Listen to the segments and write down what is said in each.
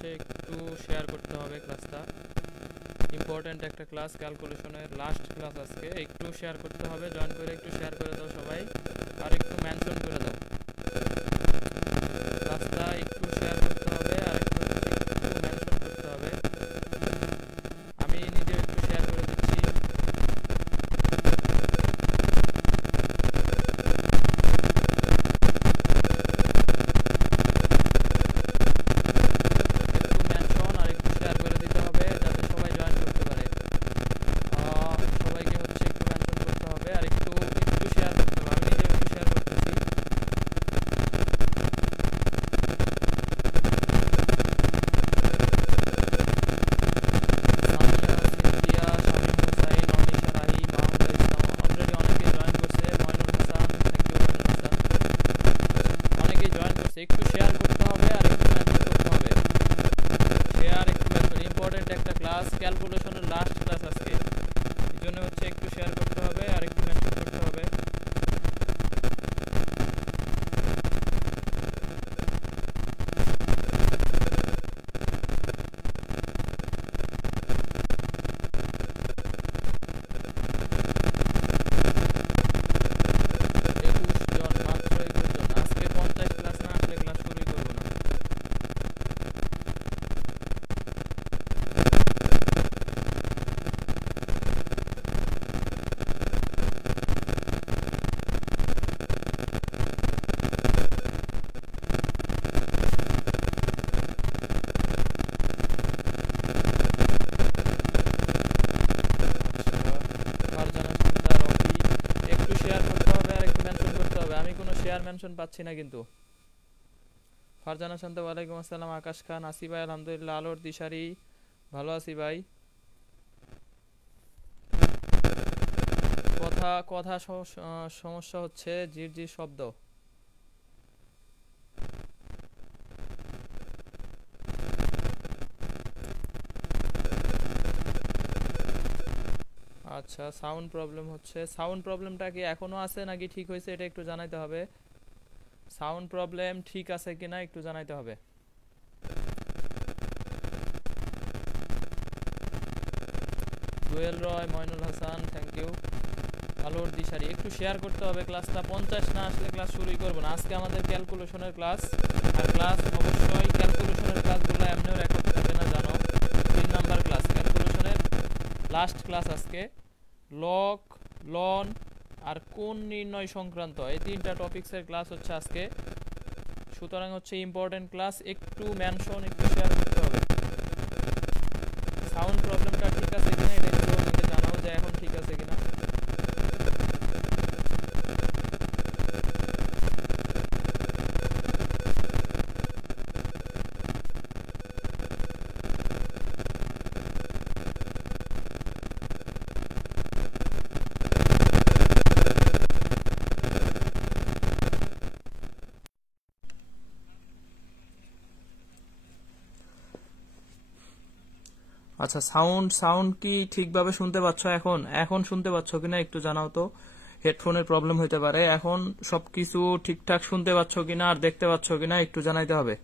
হচ্ছে একটু শেয়ার করতে হবে ক্লাসটা, ইম্পর্টেন্ট একটা ক্লাস, ক্যালকুলেশনের লাস্ট ক্লাস আজকে। একটু শেয়ার করতে হবে, জয়েন করে একটু শেয়ার করে দাও সবাই, আর একটু মেনশন করে দাও ক্লাসটা, একটু শেয়ার করতে হবে আর একটু মেনশন করতে হবে। আমি নিজে একটু শেয়ার করে দিচ্ছি। একটু শেয়ার করতে হবে আর একটু মেনশন করতে হবে, শেয়ার একটু মেনশন, ইম্পর্টেন্ট একটা ক্লাস, ক্যালকুলেশনের লাস্ট ক্লাস আজকে, এই জন্য হচ্ছে একটু শেয়ার করতে হবে আর একটু মেনশন করতে হবে। মেনশন পাচ্ছি না কিন্তু। ফারজানা শান্ত, ওয়ালাইকুম আসসালাম। আকাশ খান, আসি ভাই আলহামদুলিল্লাহ। আলোর দিশারি, ভালো আছি ভাই। কথা কথা সমস্যা হচ্ছে, জির জির শব্দ। আচ্ছা, সাউন্ড প্রবলেম হচ্ছে। সাউন্ড প্রবলেমটা কি এখনো আছে নাকি ঠিক হয়েছে এটা একটু জানাইতে হবে। সাউন্ড প্রবলেম ঠিক আছে কিনা একটু জানাইতে হবে। জুয়েল রয়, মইনুল হাসান, থ্যাংক ইউ। আলোর দিশারি, একটু শেয়ার করতে হবে ক্লাসটা, 50 না আসলে ক্লাস শুরুই করব না। আজকে আমাদের ক্যালকুলেশনের ক্লাস, আর ক্লাস অবশ্যই ক্যালকুলেশনের ক্লাসগুলো এমনিও রেকর্ড থাকে না জানো। 3 নাম্বার ক্লাস, ক্যালকুলেশনের লাস্ট ক্লাস আজকে। লক, লন আর কোণ নির্ণয় সংক্রান্ত এই 3টা টপিক্সের ক্লাস হচ্ছে আজকে, সুতরাং হচ্ছে ইম্পর্টেন্ট ক্লাস, একটু মেনশন একটু শেয়ার করতে হবে। সাউন্ড প্রবলেমটা ঠিক আছে কিনা এটা একটু আমাকে জানাও যে এখন ঠিক আছে কিনা। আচ্ছা, সাউন্ড কি ঠিকভাবে শুনতে পাচ্ছ? এখন শুনতে পাচ্ছ কিনা একটু জানাও তো। হেডফোনের প্রবলেম হতে পারে। এখন সবকিছু ঠিকঠাক শুনতে পাচ্ছ কিনা আর দেখতে পাচ্ছ কিনা একটু জানাইতে হবে।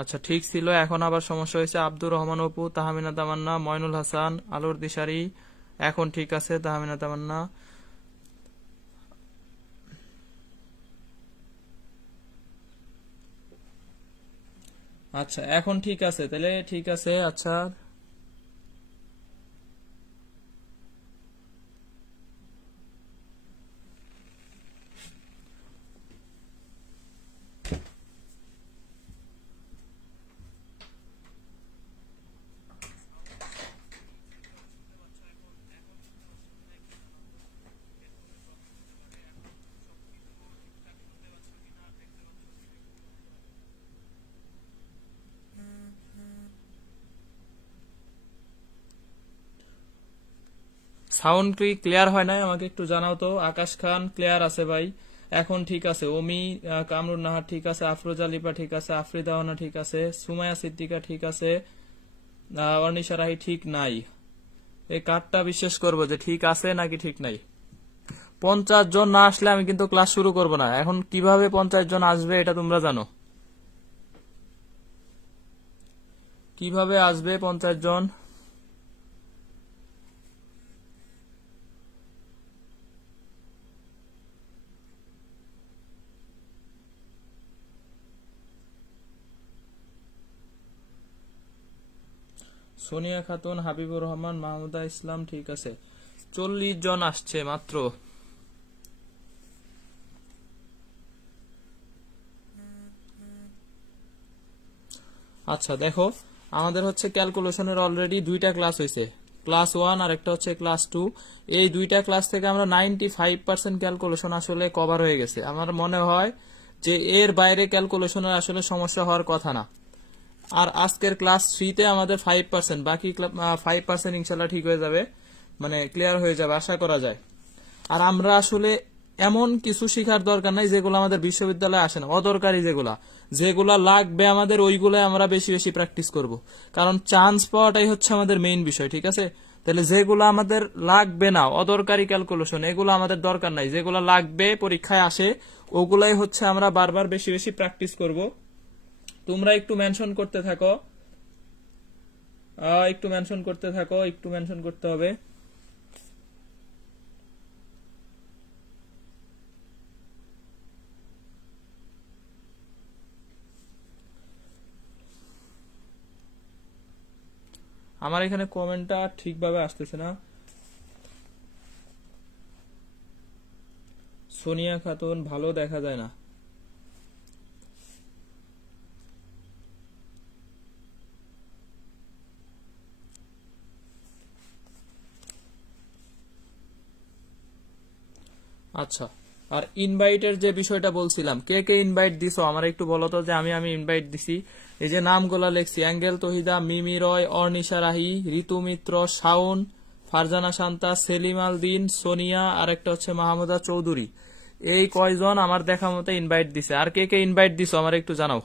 আচ্ছা, ঠিক ছিল, এখন আবার সমস্যা হয়েছে। আব্দুর রহমান অপু, তাহমিনা তামান্না, মইনুল হাসান, আলোর দিশারি, এখন ঠিক আছে তাহমিনা তামান্না। আচ্ছা, এখন ঠিক আছে, তাহলে ঠিক আছে। আচ্ছা, সাউন্ড কি ক্লিয়ার হয় নাই আমাকে একটু জানাও তো। আকাশ খান, ক্লিয়ার আছে ভাই, এখন ঠিক আছে। ওমি, কামরুন নাহার ঠিক আছে, আফরোজা লিপা ঠিক আছে, আফরিদা ওয়ানা ঠিক আছে, সুমায়া সিদ্দিকা ঠিক আছে, অর্নিশা রাহি ঠিক নাই। এই কার্ডটা বিশ্বাস করবো যে ঠিক আছে নাকি ঠিক নাই। 50 জন না আসলে আমি কিন্তু ক্লাস শুরু করব না। এখন কিভাবে 50 জন আসবে এটা তোমরা জানো, কিভাবে আসবে 50 জন? সোনিয়া খাতুন, হাবিবুর রহমান, মাহমুদা ইসলাম, ঠিক আছে। 40 জন আসছে মাত্র। আচ্ছা দেখো, আমাদের হচ্ছে ক্যালকুলেশনের অলরেডি 2টা ক্লাস হয়েছে, ক্লাস 1 আর একটা হচ্ছে ক্লাস 2। এই 2টা ক্লাস থেকে আমরা 95% ক্যালকুলেশন আসলে কভার হয়ে গেছে। আমার মনে হয় যে এর বাইরে ক্যালকুলেশনের আসলে সমস্যা হওয়ার কথা না। আর আজকের ক্লাস 3-তে আমাদের 5%, বাকি 5% ইনশাল্লাহ ঠিক হয়ে যাবে, মানে ক্লিয়ার হয়ে যাবে আশা করা যায়। আর আমরা আসলে এমন কিছু শিখার দরকার নাই যেগুলো আমাদের বিশ্ববিদ্যালয়ে আসে না, অদরকারি যেগুলা লাগবে আমাদের, ওইগুলো আমরা বেশি বেশি প্র্যাকটিস করব। কারণ চান্স পাওয়াটাই হচ্ছে আমাদের মেইন বিষয়, ঠিক আছে? তাহলে যেগুলো আমাদের লাগবে না, অদরকারি ক্যালকুলেশন, এগুলো আমাদের দরকার নাই। যেগুলো লাগবে, পরীক্ষায় আসে, ওগুলাই হচ্ছে আমরা বারবার বেশি বেশি প্র্যাকটিস করব। তোমরা একটু মেনশন করতে থাকো, একটু মেনশন করতে থাকো, একটু মেনশন করতে হবে। আমার এখানে কমেন্টটা ঠিকভাবে আসতেছে না। সোনিয়া খাতুন, ভালো দেখা যায় না। আচ্ছা, আর ইনভাইটের যে বিষয়টা বলছিলাম, কে কে ইনভাইট দিছো আমার একটু বলো তো। যে আমি ইনভাইট দিছি, এই যে নামগুলা লিখছি, অ্যাঙ্গেল তহিদা, মিমি রয়, অর্নিশা রাহি, ঋতু মিত্র, শাওন, ফারজানা শান্তা, সেলিম আল দিন, সোনিয়া, আর একটা হচ্ছে মাহমুদা চৌধুরী। এই কয়জন আমার দেখা মতো ইনভাইট দিছে। আর কে কে ইনভাইট দিছো আমার একটু জানাও।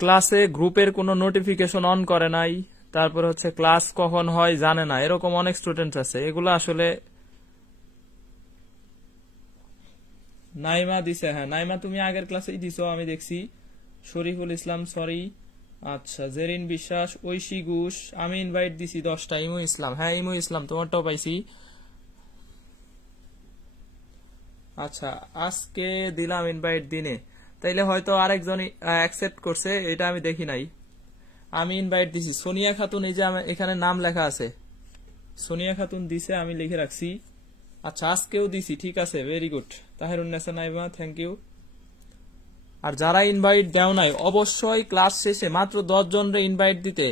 ক্লাসে গ্রুপের কোনো নোটিফিকেশন অন করে নাই, তারপর হচ্ছে ক্লাস কখন হয় জানে না, এরকম অনেক স্টুডেন্ট আছে। এগুলো আসলে নাইমা দিছে, হ্যাঁ নাইমা তুমি আগের ক্লাসেই দিছো আমি দেখছি। শরীফুল ইসলাম, সরি। আচ্ছা, জেরিন বিশ্বাস, ঐশী ঘোষ, আমি ইনভাইট দিছি 10টা। ইমু ইসলাম, হ্যাঁ ইমু ইসলাম তোমারটাও পাইছি। আচ্ছা, আজকে দিলাম ইনভাইট দিনে, তাইলে হয়তো আরেকজন অ্যাকসেপ্ট করছে, এটা আমি দেখি নাই। আমি ইনভাইট দিছি সোনিয়া খাতুন, এই যে এখানে নাম লেখা আছে, সোনিয়া খাতুন দিছে, আমি লিখে রাখছি। আচ্ছা, আজকেও দিছি, ঠিক আছে, very good. Taherunnesa Naima, thank you. আর যারা ইনভাইট দেও নাই, অবশ্যই ক্লাস শেষে মাত্র 10 জনরে ইনভাইট দিতে,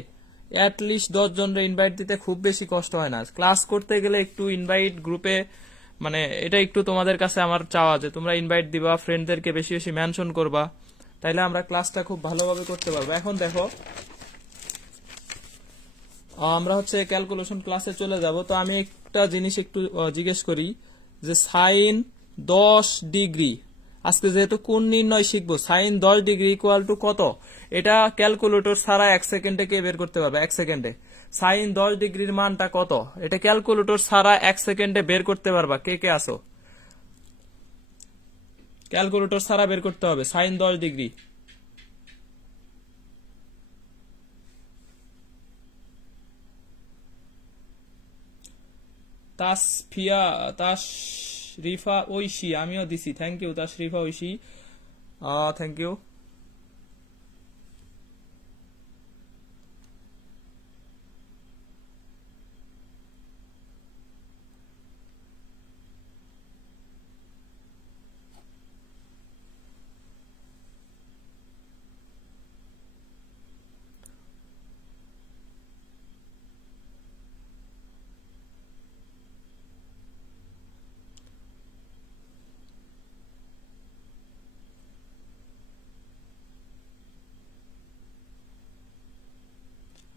অ্যাটলিস্ট 10 জনরে ইনভাইট দিতে খুব বেশি কষ্ট হয় না। ক্লাস করতে গেলে একটু ইনভাইট গ্রুপে, মানে এটা একটু তোমাদের কাছে আমার চাওয়া যে তোমরা ইনভাইট দিবা, ফ্রেন্ডদেরকে বেশি বেশি মেনশন করবা, তাইলে আমরা ক্লাসটা খুব ভালোভাবে করতে পারবো। এখন দেখো, আমরা হচ্ছে ক্যালকুলেশন ক্লাসে চলে যাব। তো আমি একটা জিনিস একটু জিজ্ঞেস করি, যে সাইন 10 ডিগ্রি, আজকে যেহেতু কোণ নির্ণয় শিখবো, সাইন 10 ডিগ্রি ইকুয়াল টু কত, এটা ক্যালকুলেটর ছাড়া 1 সেকেন্ডে কে বের করতে পারবে? 1 সেকেন্ডে সাইন 10 ডিগ্রির মানটা কত, এটা ক্যালকুলেটর ছাড়া 1 সেকেন্ডে বের করতে পারবা? কে কে আসো? ক্যালকুলেটর ছাড়া বের করতে হবে সাইন 10 ডিগ্রি। তাশরিফা ঐশী, আমিও দিছি, thank you Tashrifa Oishi, thank you.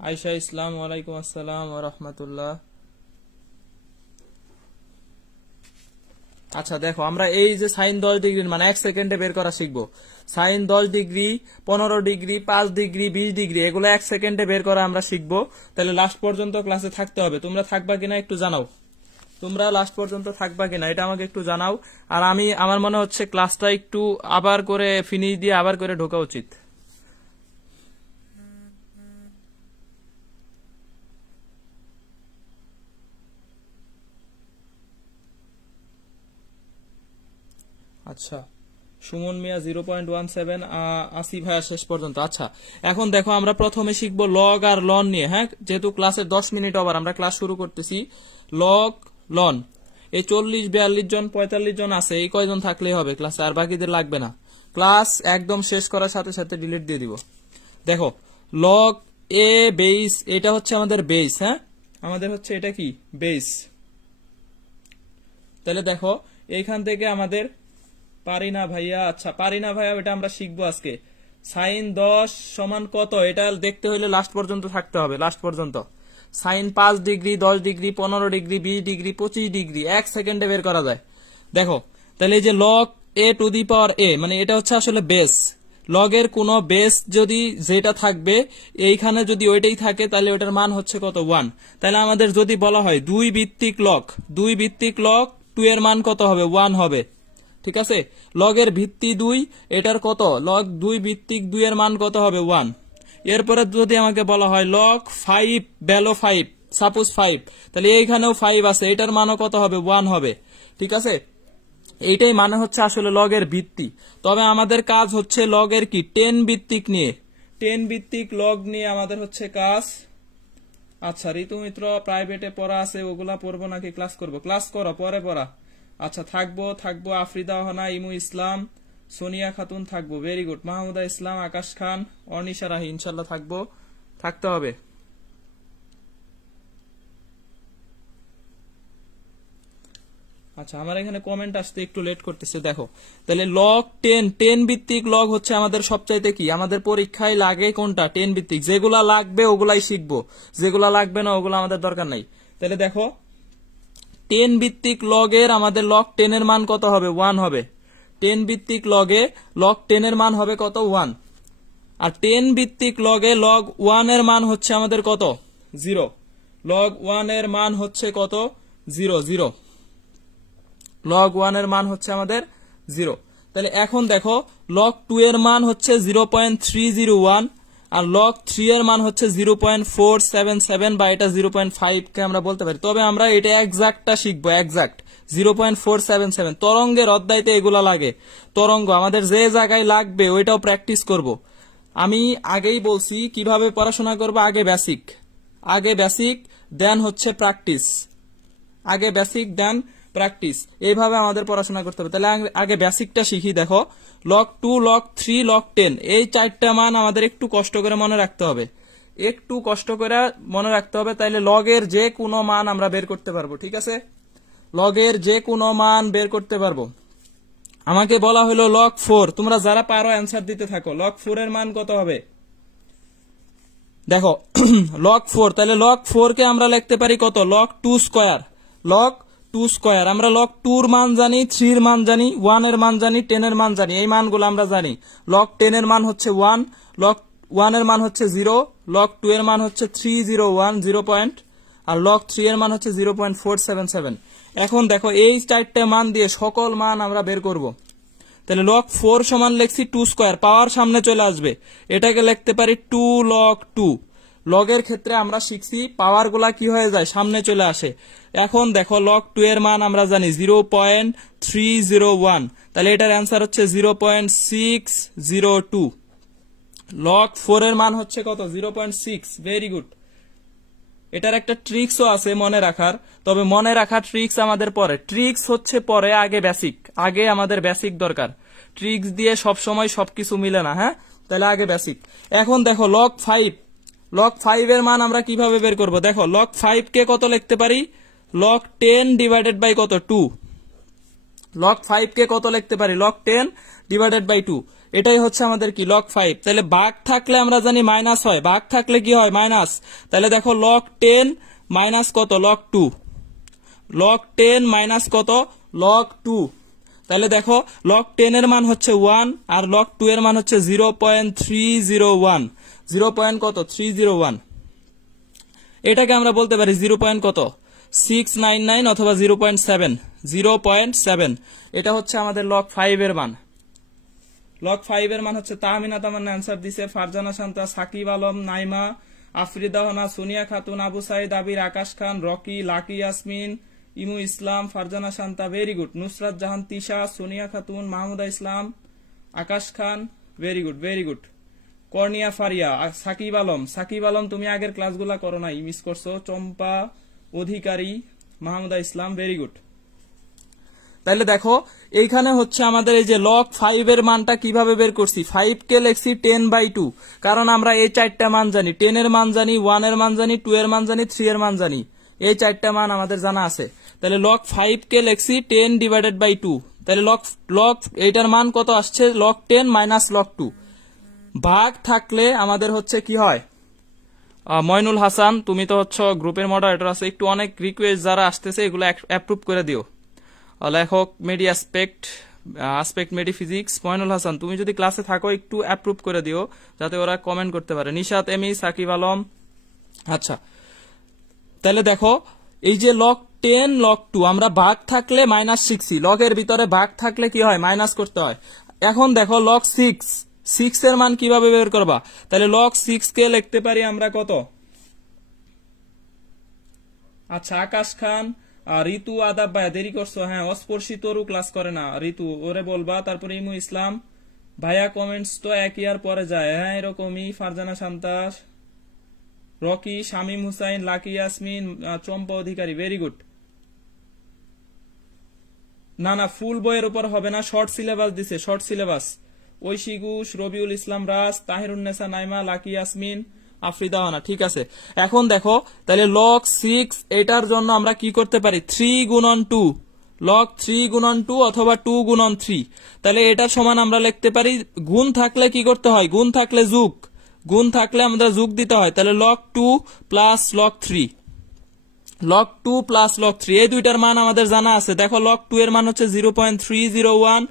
Ayesha Islam, ওয়ালাইকুম আসসালাম ওয়া রাহমাতুল্লাহ। আচ্ছা দেখো আমরা এই যে সাইন 10 ডিগ্রির মানে 1 সেকেন্ডে বের করা শিখবো। Sine 10 degree, 15 degree, 5 degree, 20 degree এগুলো 1 সেকেন্ডে বের করা আমরা শিখবো। তাহলে লাস্ট পর্যন্ত ক্লাসে থাকতে হবে। তোমরা থাকবা কিনা একটু জানাও, তোমরা লাস্ট পর্যন্ত থাকবা কিনা এটা আমাকে একটু জানাও। আর আমার মনে হচ্ছে ক্লাসটা একটু আবার করে ফিনিশ দিয়ে আবার করে ঢোকা উচিত। আচ্ছা সুমন মিয়া 0.17, আসি ভাইয়া শেষ পর্যন্ত। আচ্ছা এখন দেখো আমরা প্রথমে শিখবো লগ আর লন নিয়ে। হ্যাঁ, যেহেতু ক্লাসের 10 মিনিট ওভার আমরা ক্লাস শুরু করতেছি। লগ লন এই 40, 42 জন 45 জন আছে, এই কয়জন থাকলেই হবে ক্লাসে, আর বাকিদের লাগবে না। ক্লাস একদম শেষ করার সাথে সাথে ডিলিট দিয়ে দিব। দেখো লগ এ বেস, এটা হচ্ছে আমাদের বেস। হ্যাঁ, আমাদের হচ্ছে এটা কি বেস। তাহলে দেখো এইখান থেকে আমাদের পারি না ভাইয়া, আচ্ছা পারি না ভাইয়া, এটা আমরা শিখবো আজকে। সাইন 10 সমান কত এটা দেখতে হলে লাস্ট পর্যন্ত থাকতে হবে, লাস্ট পর্যন্ত। Sine 5 degree, 10 degree, 15 degree, 20 degree, 25 degree 1 সেকেন্ডে বের করা যায়। দেখো তাহলে এই যে লগ এ টু দি পাওয়ার এ, মানে এটা হচ্ছে আসলে বেস। লগের কোন বেস যদি যেটা থাকবে এইখানে যদি ওইটাই থাকে তাহলে ওটার মান হচ্ছে কত 1। তাহলে আমাদের যদি বলা হয় 2 ভিত্তিক লগ, 2 ভিত্তিক লগ 2 এর মান কত হবে 1 হবে। ঠিক আছে, লগের ভিত্তি 2, এটার কত লগ 2 ভিত্তিক 2 এর মান কত হবে 1। এরপরে যদি আমাকে বলা হয় লগ 5 ভ্যালু 5, সাপোজ 5, তাহলে এইখানেও 5 আছে, এটার মানও কত হবে 1 হবে। ঠিক আছে, এইটাই মানে হচ্ছে আসলে লগের ভিত্তি। তবে আমাদের কাজ হচ্ছে লগের কি 10 ভিত্তিক নিয়ে, 10 ভিত্তিক লগ নিয়ে আমাদের হচ্ছে কাজ। আচ্ছা ঋতু মিত্র প্রাইভেটে পড়া আছে, ওগুলা পড়বো নাকি ক্লাস করবো? ক্লাস করো, পরে পড়া। আচ্ছা থাকবো আফরিদা হানা, ইমু ইসলাম, সোনিয়া খাতুন থাকবো, ভেরি গুড। মাহমুদা ইসলাম, আকাশ খান, অনিশা রাহি ইনশাল্লাহ থাকতে হবে। আচ্ছা আমার এখানে কমেন্ট আসতে একটু লেট করতেছে। দেখো তাহলে লগ 10 ভিত্তিক লগ হচ্ছে আমাদের সবচাইতে কি আমাদের পরীক্ষায় লাগে কোনটা 10 ভিত্তিক। যেগুলা লাগবে ওগুলাই শিখবো, যেগুলা লাগবে না ওগুলো আমাদের দরকার নাই। তাহলে দেখো 10 ভিত্তিক লগের আমাদের লগ 10 এর মান কত হবে 1 হবে। 10 ভিত্তিক লগে লগ 10 এর মান হবে কত 1। আর 10 ভিত্তিক লগে লগ 1 এর মান হচ্ছে আমাদের কত 0। লগ 1 এর মান হচ্ছে কত 0। লগ 1 এর মান হচ্ছে আমাদের 0। তাহলে এখন দেখো লগ 2 এর মান হচ্ছে 0.301 আর লগ 3 এর মান হচ্ছে 0.477 বা এটা 0.5 কে আমরা বলতে পারি। তবে আমরা এটা এক্সাক্টটা শিখবো, এক্সাক্ট 0.477। তরঙ্গের অধ্যায়তে এগুলা লাগে। তরঙ্গ আমাদের যে জায়গায় লাগবে ওইটাও প্র্যাকটিস করব। আমি আগেই বলছি কিভাবে পড়াশোনা করবো, আগে বেসিক দেন হচ্ছে প্র্যাকটিস, আগে বেসিক দেন প্র্যাকটিস, এইভাবে আমাদের পড়াশোনা করতে হবে। তাহলে আগে বেসিকটা শিখি। দেখো লগ 2, লগ 3, লগ 10 এই 4টা মান আমাদের একটু কষ্ট করে মনে রাখতে হবে, তাইলে লগের যে কোনো মান আমরা বের করতে পারবো। ঠিক আছে, লগের যে কোনো মান বের করতে পারবো। আমাকে বলা হলো লগ 4, তোমরা যারা পারো অ্যান্সার দিতে থাকো। লগ 4 এর মান কত হবে? দেখো লগ 4, তাহলে লগ 4 কে আমরা লিখতে পারি কত লগ 2 স্কয়ার। লগ 2 স্কয়ার আমরা লগ 2 এর মান জানি, 3 এর মান জানি, 1 এর মান জানি, 10 এর মান জানি, এই মানগুলো আমরা জানি। লগ 10 এর মান হচ্ছে 1, লগ 1 এর মান হচ্ছে 0, লগ 2 এর মান হচ্ছে 301 0 পয়েন্ট, আর লগ 3 এর মান হচ্ছে 0.477। এখন দেখো এই 4টা মান দিয়ে সকল মান আমরা বের করব। তাহলে লগ 4 সমান লিখছি 2 স্কয়ার, পাওয়ার সামনে চলে আসবে, এটাকে লিখতে পারি 2 লগ 2। লগের ক্ষেত্রে আমরা শিখছি পাওয়ার গুলা কি হয়ে যায় সামনে চলে আসে। এখন দেখো লগ 2 এর মান আমরা জানি 0.301, তাহলে এটার অ্যান্সার হচ্ছে 0.602। লগ 4 এর মান হচ্ছে কত 0.6। Very good. এটার একটা ট্রিক্সও আছে মনে রাখার, তবে মনে রাখার ট্রিক্স আমাদের পরে, ট্রিক্স হচ্ছে পরে, আগে বেসিক, আগে আমাদের বেসিক দরকার। ট্রিক্স দিয়ে সব সময় সবকিছু মিলে না। হ্যাঁ, তাহলে আগে বেসিক। এখন দেখো লগ 5 এর মান আমরা কিভাবে বের করব? দেখো লগ 5 কে কত লিখতে পারি লগ 10 ডিভাইডেড বাই কত 2। লগ 5 কে কত লিখতে পারি লগ 10 ডিভাইডেড বাই 2, এটাই হচ্ছে আমাদের কি লগ 5। তাহলে ভাগ থাকলে আমরা জানি মাইনাস হয়, ভাগ থাকলে কি হয় মাইনাস। তাহলে দেখো লগ 10 মাইনাস কত লগ 2, লগ 10 মাইনাস কত লগ 2। তাহলে দেখো লগ 10 এর মান হচ্ছে 1 আর লগ 2 এর মান হচ্ছে 0.301। 0.301, এটাকে আমরা বলতে পারি 0.699 অথবা 0.7। 0.7 এটা হচ্ছে আমাদের লগ 5 এর মান। লগ 5 এর মান হচ্ছে তাহমিনা তামান্না অ্যান্সার দিছে, Farzana Shanta, Sakib Alam, Naima, Afrida Hana, Sonia Khatun, Abu Saeed, Abir, Akash Khan, Rocky, Lucky Yasmin, Imu Islam, Farzana Shanta, very good. Nusrat Jahan, Tisha, Sonia Khatun, Mahmuda Islam, Akash Khan, very good very good. Kornia Faria, Sakib Alam, Sakib Alam তুমি আগের ক্লাসগুলা করো নাই, মিস করছো। Champa Adhikari, Mahmuda Islam, very good. তাহলে দেখো এইখানে হচ্ছে আমাদের এই যে লগ 5 এর মানটা কিভাবে বের করছি। 5 কে লিখছি 10/2, কারণ আমরা এই চারটা মান জানি। 10 এর মান জানি, 1 এর মান জানি, 2 এর মান জানি, 3 এর মান জানি। এই চারটা মান আমাদের জানা আছে। তাহলে লগ 5 কে লিখছি 10/2। তাহলে লগ এইটার মান কত আসছে, লগ 10 মাইনাস লগ 2। ভাগ থাকলে আমাদের হচ্ছে কি হয়, মইনুল হাসান তুমি তো হচ্ছে গ্রুপের মডারেটর আছে, একটু অনেক রিকোয়েস্ট যারা আসতেছে এগুলো অ্যাপ্রুভ করে দিও। লেখক মেডি আসপেক্ট মেডি ফিজিক্স, মইনুল হাসান তুমি যদি ক্লাসে থাকো একটু অ্যাপ্রুভ করে দিও যাতে ওরা কমেন্ট করতে পারে। নিশাত এমি, সাকিব আলম। আচ্ছা তাহলে দেখো এই যে লগ 10 লগ 2 আমরা ভাগ থাকলে মাইনাস শিখছি, লগের ভিতরে ভাগ থাকলে কি হয়, মাইনাস করতে হয়। এখন দেখো লগ 6 এর মান কিভাবে বের করবা। তাহলে লগ 6 কে লিখতে পারি আমরা কত। আচ্ছা আকাশ খান, ঋতু, আদাব ভাইয়া দেরি করছো। হ্যাঁ অস্পর্শী তরু ক্লাস করে না, ঋতু ওরে বলবা। তারপরে ইমু ইসলাম ভাইয়া, কমেন্টস তো এক ইয়ার পরে যায়। হ্যাঁ এরকমই। ফারজানা শান্তা, রকি, শামীম হুসাইন, লাকি ইয়াসমিন, চম্পা অধিকারী, ভেরি গুড। না ফুল বইয়ের উপর হবে না, শর্ট সিলেবাস দিছে, শর্ট সিলেবাস। ঐশী ঘোষ, রবিউল ইসলাম রাজ, তাহিরুন্নেসা নাইমা, লাকি ইয়াসমিন, আফরিদা হানা, ঠিক আছে। এখন দেখো তাহলে লগ 6 এটার জন্য আমরা কি করতে পারি, 3 গুণন 2, লগ 3 গুণন 2 অথবা 2 গুণন 3। তাহলে এটার সমান আমরা লিখতে পারি, গুণ থাকলে কি করতে হয়, গুণ থাকলে যোগ, গুণ থাকলে আমরা যোগ দিতে হয়। তাহলে log 2 plus log 3, log 2 plus log 3 এই দুইটার মান আমাদের জানা আছে। দেখো লগ 2 এর মান হচ্ছে 0.301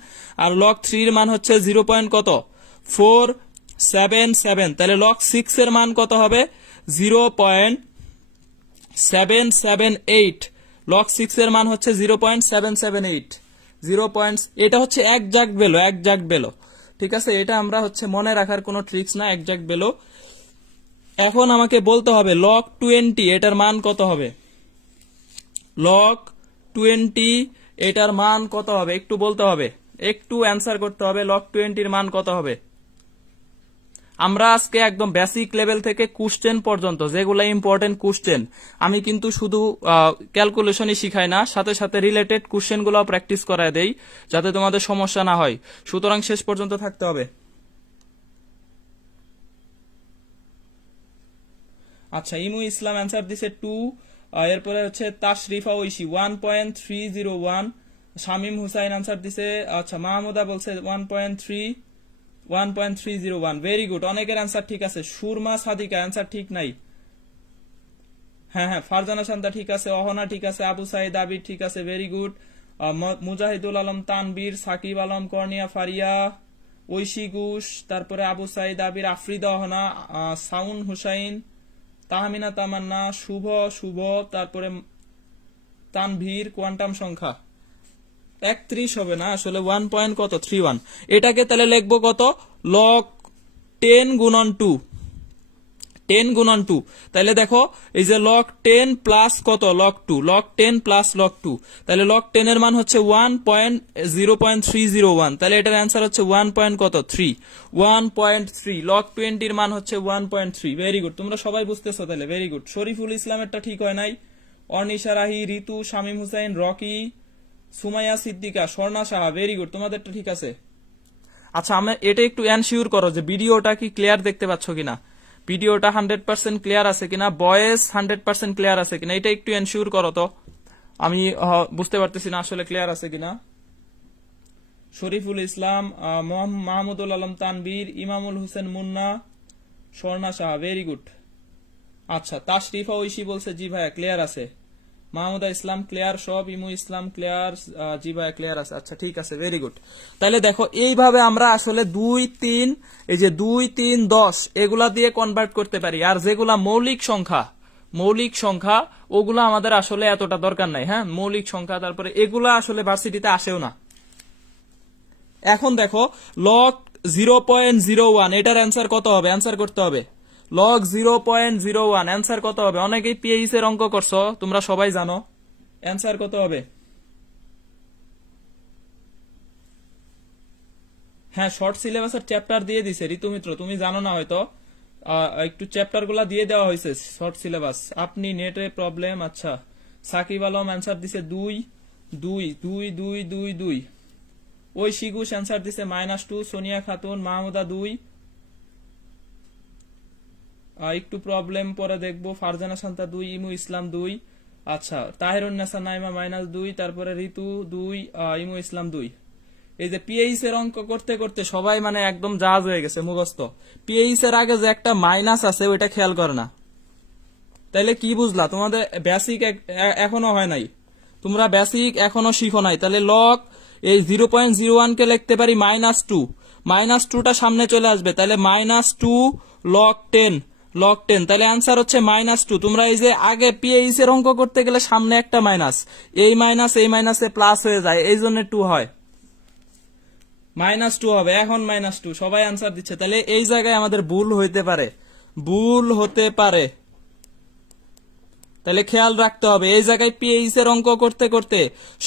আর লগ 3 এর মান হচ্ছে 0.477। তাহলে লগ 6 এর মান কত হবে, 0.778। লগ 6 এর মান হচ্ছে 0.778। এটা হচ্ছে একজাক্ট ভ্যালু, ঠিক আছে। এটা আমরা হচ্ছে মনে রাখার কোনো ট্রিক্স না, একজাক্ট ভ্যালু। এখন আমাকে বলতে হবে লগ 20 এটার মান কত হবে। লগ 20 এটার মান কত হবে একটু বলতে হবে, একটু অ্যান্সার করতে হবে। লগ 20 এর মান কত হবে। আমরা আজকে একদম বেসিক লেভেল থেকে কোশ্চেন পর্যন্ত যেগুলো ইম্পর্টেন্ট কোশ্চেন, আমি কিন্তু শুধু ক্যালকুলেশনই শিখাই না, সাথে সাথে রিলেটেড কোশ্চেন গুলো প্র্যাকটিস করায় দেই যাতে তোমাদের সমস্যা না হয়। সুতরাং শেষ পর্যন্ত থাকতে হবে। আচ্ছা ইমু ইসলাম অ্যান্সার দিছে 2। এরপরে হচ্ছে তাশরিফা ঐশী 1.301। শামীম হুসাইন অ্যান্সার দিছে, আচ্ছা মাহমুদা বলছে 1.301, ভেরি গুড। অনেকের অ্যান্সার ঠিক আছে। সুরমা সাদিকা অ্যান্সার ঠিক নাই। হ্যাঁ ফারজানা শান্তা ঠিক আছে, অহনা ঠিক আছে, আবু সাইদ, আবির ঠিক আছে, ভেরি গুড। মুজাহিদুল আলম, তানবীর, সাকিব আলম, কর্নিয়া ফারিয়া, ঐশী ঘোষ, তারপরে আবু সাইদ, আবির, আফরিদা, অহনা, সাউন হুসাইন, তাহমিনা তামান্না, শুভ, তারপরে তানভীর। কোয়ান্টাম সংখ্যা 31 হবে না আসলে, 1.31। এটাকে তাহলে লিখবো কত, লগ 10 গুণন 2, 10 গুণন 2। তাহলে দেখো এই যে লগ 10 প্লাস কত, লগ 2, লগ 10 প্লাস লগ 2। তাহলে লগ 10 এর মান হচ্ছে 0.301। তাহলে এটার অ্যান্সার হচ্ছে 1.3। লগ 20 এর মান হচ্ছে 1.3। ভেরি গুড, তোমরা সবাই বুঝতেছো তাহলে, ভেরি গুড। শরীফুল ইসলামেরটা ঠিক হয় নাই। অর্নিশা রাহি, ঋতু, শামীম হুসাইন, রকি, সুমাইয়া সিদ্দিকা, স্বর্ণা সাহা, ভেরি গুড, তোমাদেরটা ঠিক আছে। আচ্ছা আমরা এটা একটু এনশিওর করো যে ভিডিওটা কি ক্লিয়ার দেখতে পাচ্ছ কিনা, ভিডিওটা 100% ক্লিয়ার আছে কিনা, ভয়েস 100% ক্লিয়ার আছে কিনা, এটা একটু এনশিওর করো তো, আমি বুঝতে পারতেছি না আসলে ক্লিয়ার আছে কিনা। শরীফুল ইসলাম, মাহমুদুল আলম তানবীর, ইমামুল হোসেন মুন্না, স্বর্ণা সাহা, ভেরি গুড। আচ্ছা তাশরিফা ঐশী বলছে জি ভাইয়া ক্লিয়ার আছে, মাহমুদা ইসলাম ক্লিয়ার, সব ইমু ইসলাম ক্লিয়ার, জি ভাই ক্লিয়ার আছে। আচ্ছা ঠিক আছে, ভেরি গুড। তাহলে দেখো এইভাবে আমরা আসলে 2, 3, এই যে 2, 3, 10 এগুলা দিয়ে কনভার্ট করতে পারি। আর যেগুলা মৌলিক সংখ্যা ওগুলা আমাদের আসলে এতটা দরকার নাই। হ্যাঁ, মৌলিক সংখ্যা, তারপরে এগুলা আসলে ভার্সিটিতে আসেও না। এখন দেখো লগ 0.01 এটার অ্যান্সার কত হবে? অ্যান্সার করতে হবে লগ 0.01 অ্যান্সার কত হবে? অনেকেই পিএইচ এর অঙ্ক করছো, তোমরা সবাই জানো অ্যান্সার কত হবে। হ্যাঁ, শর্ট সিলেবাসের চ্যাপ্টার দিয়ে দিছে ঋতুমিত্র, তুমি জানো না হয়তো, একটু চ্যাপ্টার গুলা দিয়ে দেওয়া হয়েছে শর্ট সিলেবাস। আপনি নেটে প্রবলেম। আচ্ছা, সাকিব আলম অ্যান্সার দিছে 2, 2, 2, 2, 2, 2। ওই শিগুস অ্যান্সার দিছে -2, সোনিয়া খাতুন, মাহমুদা 2, একটু প্রবলেম পরে দেখবো, ফারজানা শান্তা 2, ইমু ইসলাম 2। আচ্ছা, তাহিরুন্নেসা নাইমা -2, তারপরে ঋতু 2, ইমু ইসলাম 2। এই যে পিএইচ এর অঙ্ক করতে করতে সবাই মানে একদম জাহাজ হয়ে গেছে মুখস্থ। পিএইচ এর আগে যে একটা মাইনাস আছে ওইটা খেয়াল করে না। তাইলে কি বুঝলা? তোমাদের বেসিক এখনো হয় নাই, তোমরা বেসিক এখনো শিখো নাই। তাহলে লগ এই 0.01 কে লিখতে পারি -2, -2টা সামনে চলে আসবে, তাহলে -2 log 10, log 10। তাহলে অ্যান্সার হচ্ছে -2। তোমরা এই যে আগে পিএইচ এর অঙ্ক করতে গেলে সামনে একটা মাইনাস, এই মাইনাসে প্লাস হয়ে যায়, এই জন্য 2 হয়, -2 হবে। এখন -2 সবাই অ্যান্সার দিচ্ছে, তাহলে এই জায়গায় আমাদের ভুল হতে পারে। তাহলে খেয়াল রাখতে হবে, এই জায়গায় পিএইচ এর অঙ্ক করতে করতে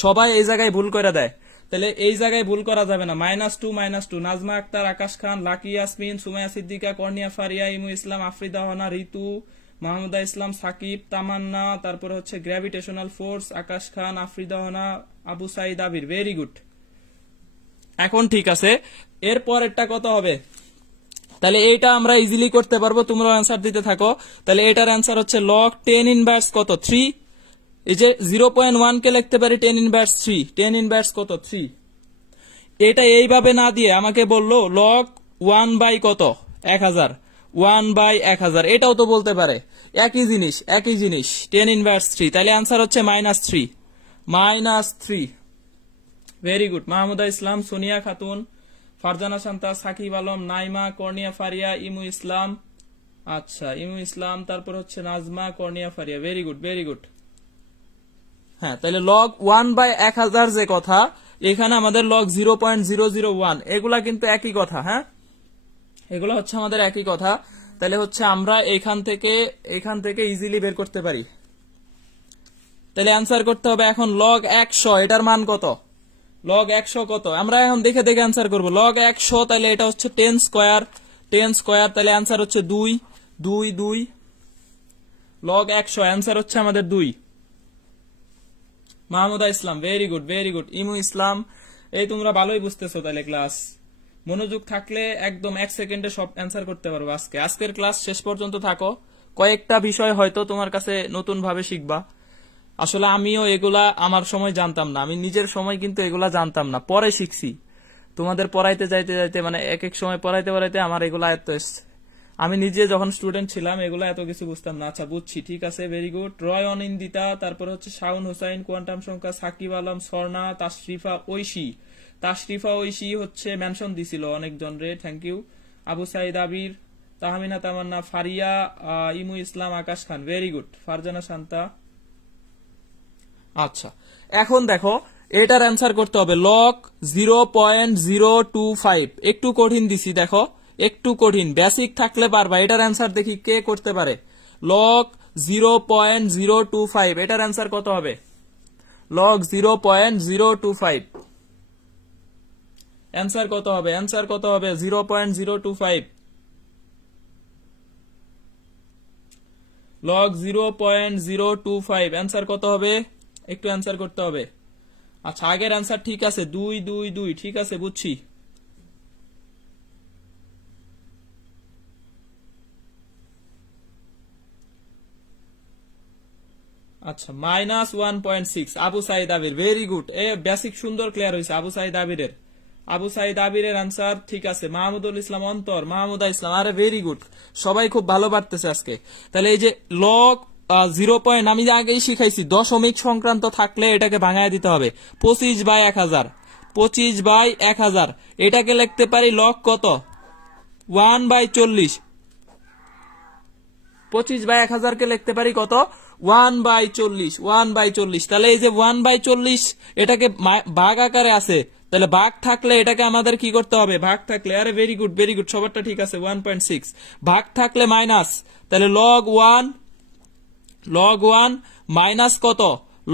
সবাই এই জায়গায় ভুল করে দেয়। তাহলে এই জায়গায় ভুল করা যাবে না। -2, নাজমা আক্তার, আকাশ খান, লাকি ইয়াসমিন, সুমাইয়া সিদ্দিকা, কর্নিয়া ফারিয়া, ইমু ইসলাম, আফরিদা হানা, ঋতু, মাহমুদা ইসলাম, সাকিব, তামান্না, তারপরে হচ্ছে গ্র্যাভিটেশনাল ফোর্স, আকাশ খান, আফরিদা হানা, আবু সাইদ আবির। Very good. এখন ঠিক আছে, এর পরেরটা কত হবে? তাহলে এইটা আমরা ইজিলি করতে পারবো, তোমরা অ্যান্সার দিতে থাকো। তাহলে এটার অ্যান্সার হচ্ছে লগ 10 ইনভার্স কত? 3। এই যে 0.1 কে লিখতে পারি 10 ইনভার্স 3, 10 ইনভার্স কত? 3। এটা এইভাবে না দিয়ে আমাকে বললো লগ 1 বাই কত? 1000, 1 বাই 1000, এটাও তো বলতে পারে। একই জিনিস 10 ইনভার্স 3, তাহলে অ্যান্সার হচ্ছে -3। Very good. মাহমুদা ইসলাম, সোনিয়া খাতুন, ফারজানা শান্তা, সাকিব আলম, নাইমা, কর্নিয়া ফারিয়া, ইমু ইসলাম, আচ্ছা ইমু ইসলাম, তারপর হচ্ছে নাজমা, কর্নিয়া ফারিয়া। Very good. হ্যাঁ, তাহলে লগ 1 বাই 1000 যে কথা, এখানে আমাদের লগ 0.001, এগুলা কিন্তু একই কথা। হ্যাঁ, এগুলো হচ্ছে আমাদের একই কথা। তাহলে হচ্ছে আমরা এখান থেকে ইজিলি বের করতে পারি। তাহলে অ্যান্সার করতে হবে এখন লগ 100, এটার মান কত? লগ 100 কত? আমরা এখন দেখে অ্যান্সার করবো। লগ 100, তাহলে এটা হচ্ছে 10 স্কোয়ার, তাহলে অ্যান্সার হচ্ছে 2। লগ 100 অ্যান্সার হচ্ছে আমাদের 2। Mahmuda Islam, very good. ইমু ইসলাম, এই তোমরা ভালোই বুঝতেছো। তাহলে ক্লাস মনোযোগ থাকলে একদম 1 সেকেন্ডে সব অ্যান্সার করতে পারবো। আজকের ক্লাস শেষ পর্যন্ত থাকো, কয়েকটা বিষয় হয়তো তোমার কাছে নতুন ভাবে শিখবা। আসলে আমিও এগুলা আমার সময় জানতাম না, আমি নিজের সময় কিন্তু এগুলা জানতাম না, পরে শিখছি। তোমাদের পড়াইতে যাইতে মানে এক সময় পড়াইতে আমার এগুলা এত এসছে। আমি নিজে যখন স্টুডেন্ট ছিলাম এগুলা এত কিছু বুঝতাম না। আচ্ছা বুঝছি, ঠিক আছে, ভেরি গুড। রয় অনিন্দিতা, তারপর হচ্ছে শাউন হোসাইন, কোয়ান্টাম সংখ্যা, সাকিব আলম, স্বর্ণা, তাশরিফা ঐশী হচ্ছে মেনশন দিছিল অনেকজন রে, thank you. Abu Saeed Abir, Tahmina Tamanna, Faria, Imu Islam, Akash Khan. Very good. Farzana Shanta. আচ্ছা, এখন দেখো এটার অ্যান্সার করতে হবে লগ 0.025, একটু কঠিন দিছি, দেখো একটু কঠিন, বেসিক থাকলে পারবা। এটার অ্যান্সার দেখি কে করতে পারে। লগ 0.025, এটার অ্যান্সার কত হবে? লগ 0.025 অ্যান্সার কত হবে? 0.025 লগ 0.025 অ্যান্সার কত হবে? একটু অ্যান্সার করতে হবে। আচ্ছা, আগের অ্যান্সার ঠিক আছে, 2, ঠিক আছে, বুঝছি। আচ্ছা, -1.6 আবু সাইদ আবির। ভেরি গুড, এ বেসিক সুন্দর ক্লিয়ার হয়েছে আবু সাইদ আবিরের অ্যান্সার ঠিক আছে। মাহমুদুল ইসলাম অন্তর, মাহমুদা ইসলাম, আরে ভেরি গুড, সবাই খুব ভালো পারতেছে আজকে। তাহলে এই যে লগ 0. আমি আগেই শিখাইছি দশমিক সংক্রান্ত থাকলে এটাকে ভাঙায় দিতে হবে। 25/1000, 25/1000 এটাকে লিখতে পারি লগ কত 1/40, 25/1000 কে লিখতে পারি কত 1/40, 1/40। তাহলে এই যে 1/40 এটাকে ভাগ আকারে আছে, তাহলে ভাগ থাকলে এটাকে আমাদের কি করতে হবে, ভাগ থাকলে, আরে ভেরি গুড সবারটা ঠিক আছে 1.6, ভাগ থাকলে মাইনাস, তাহলে log 1 মাইনাস কত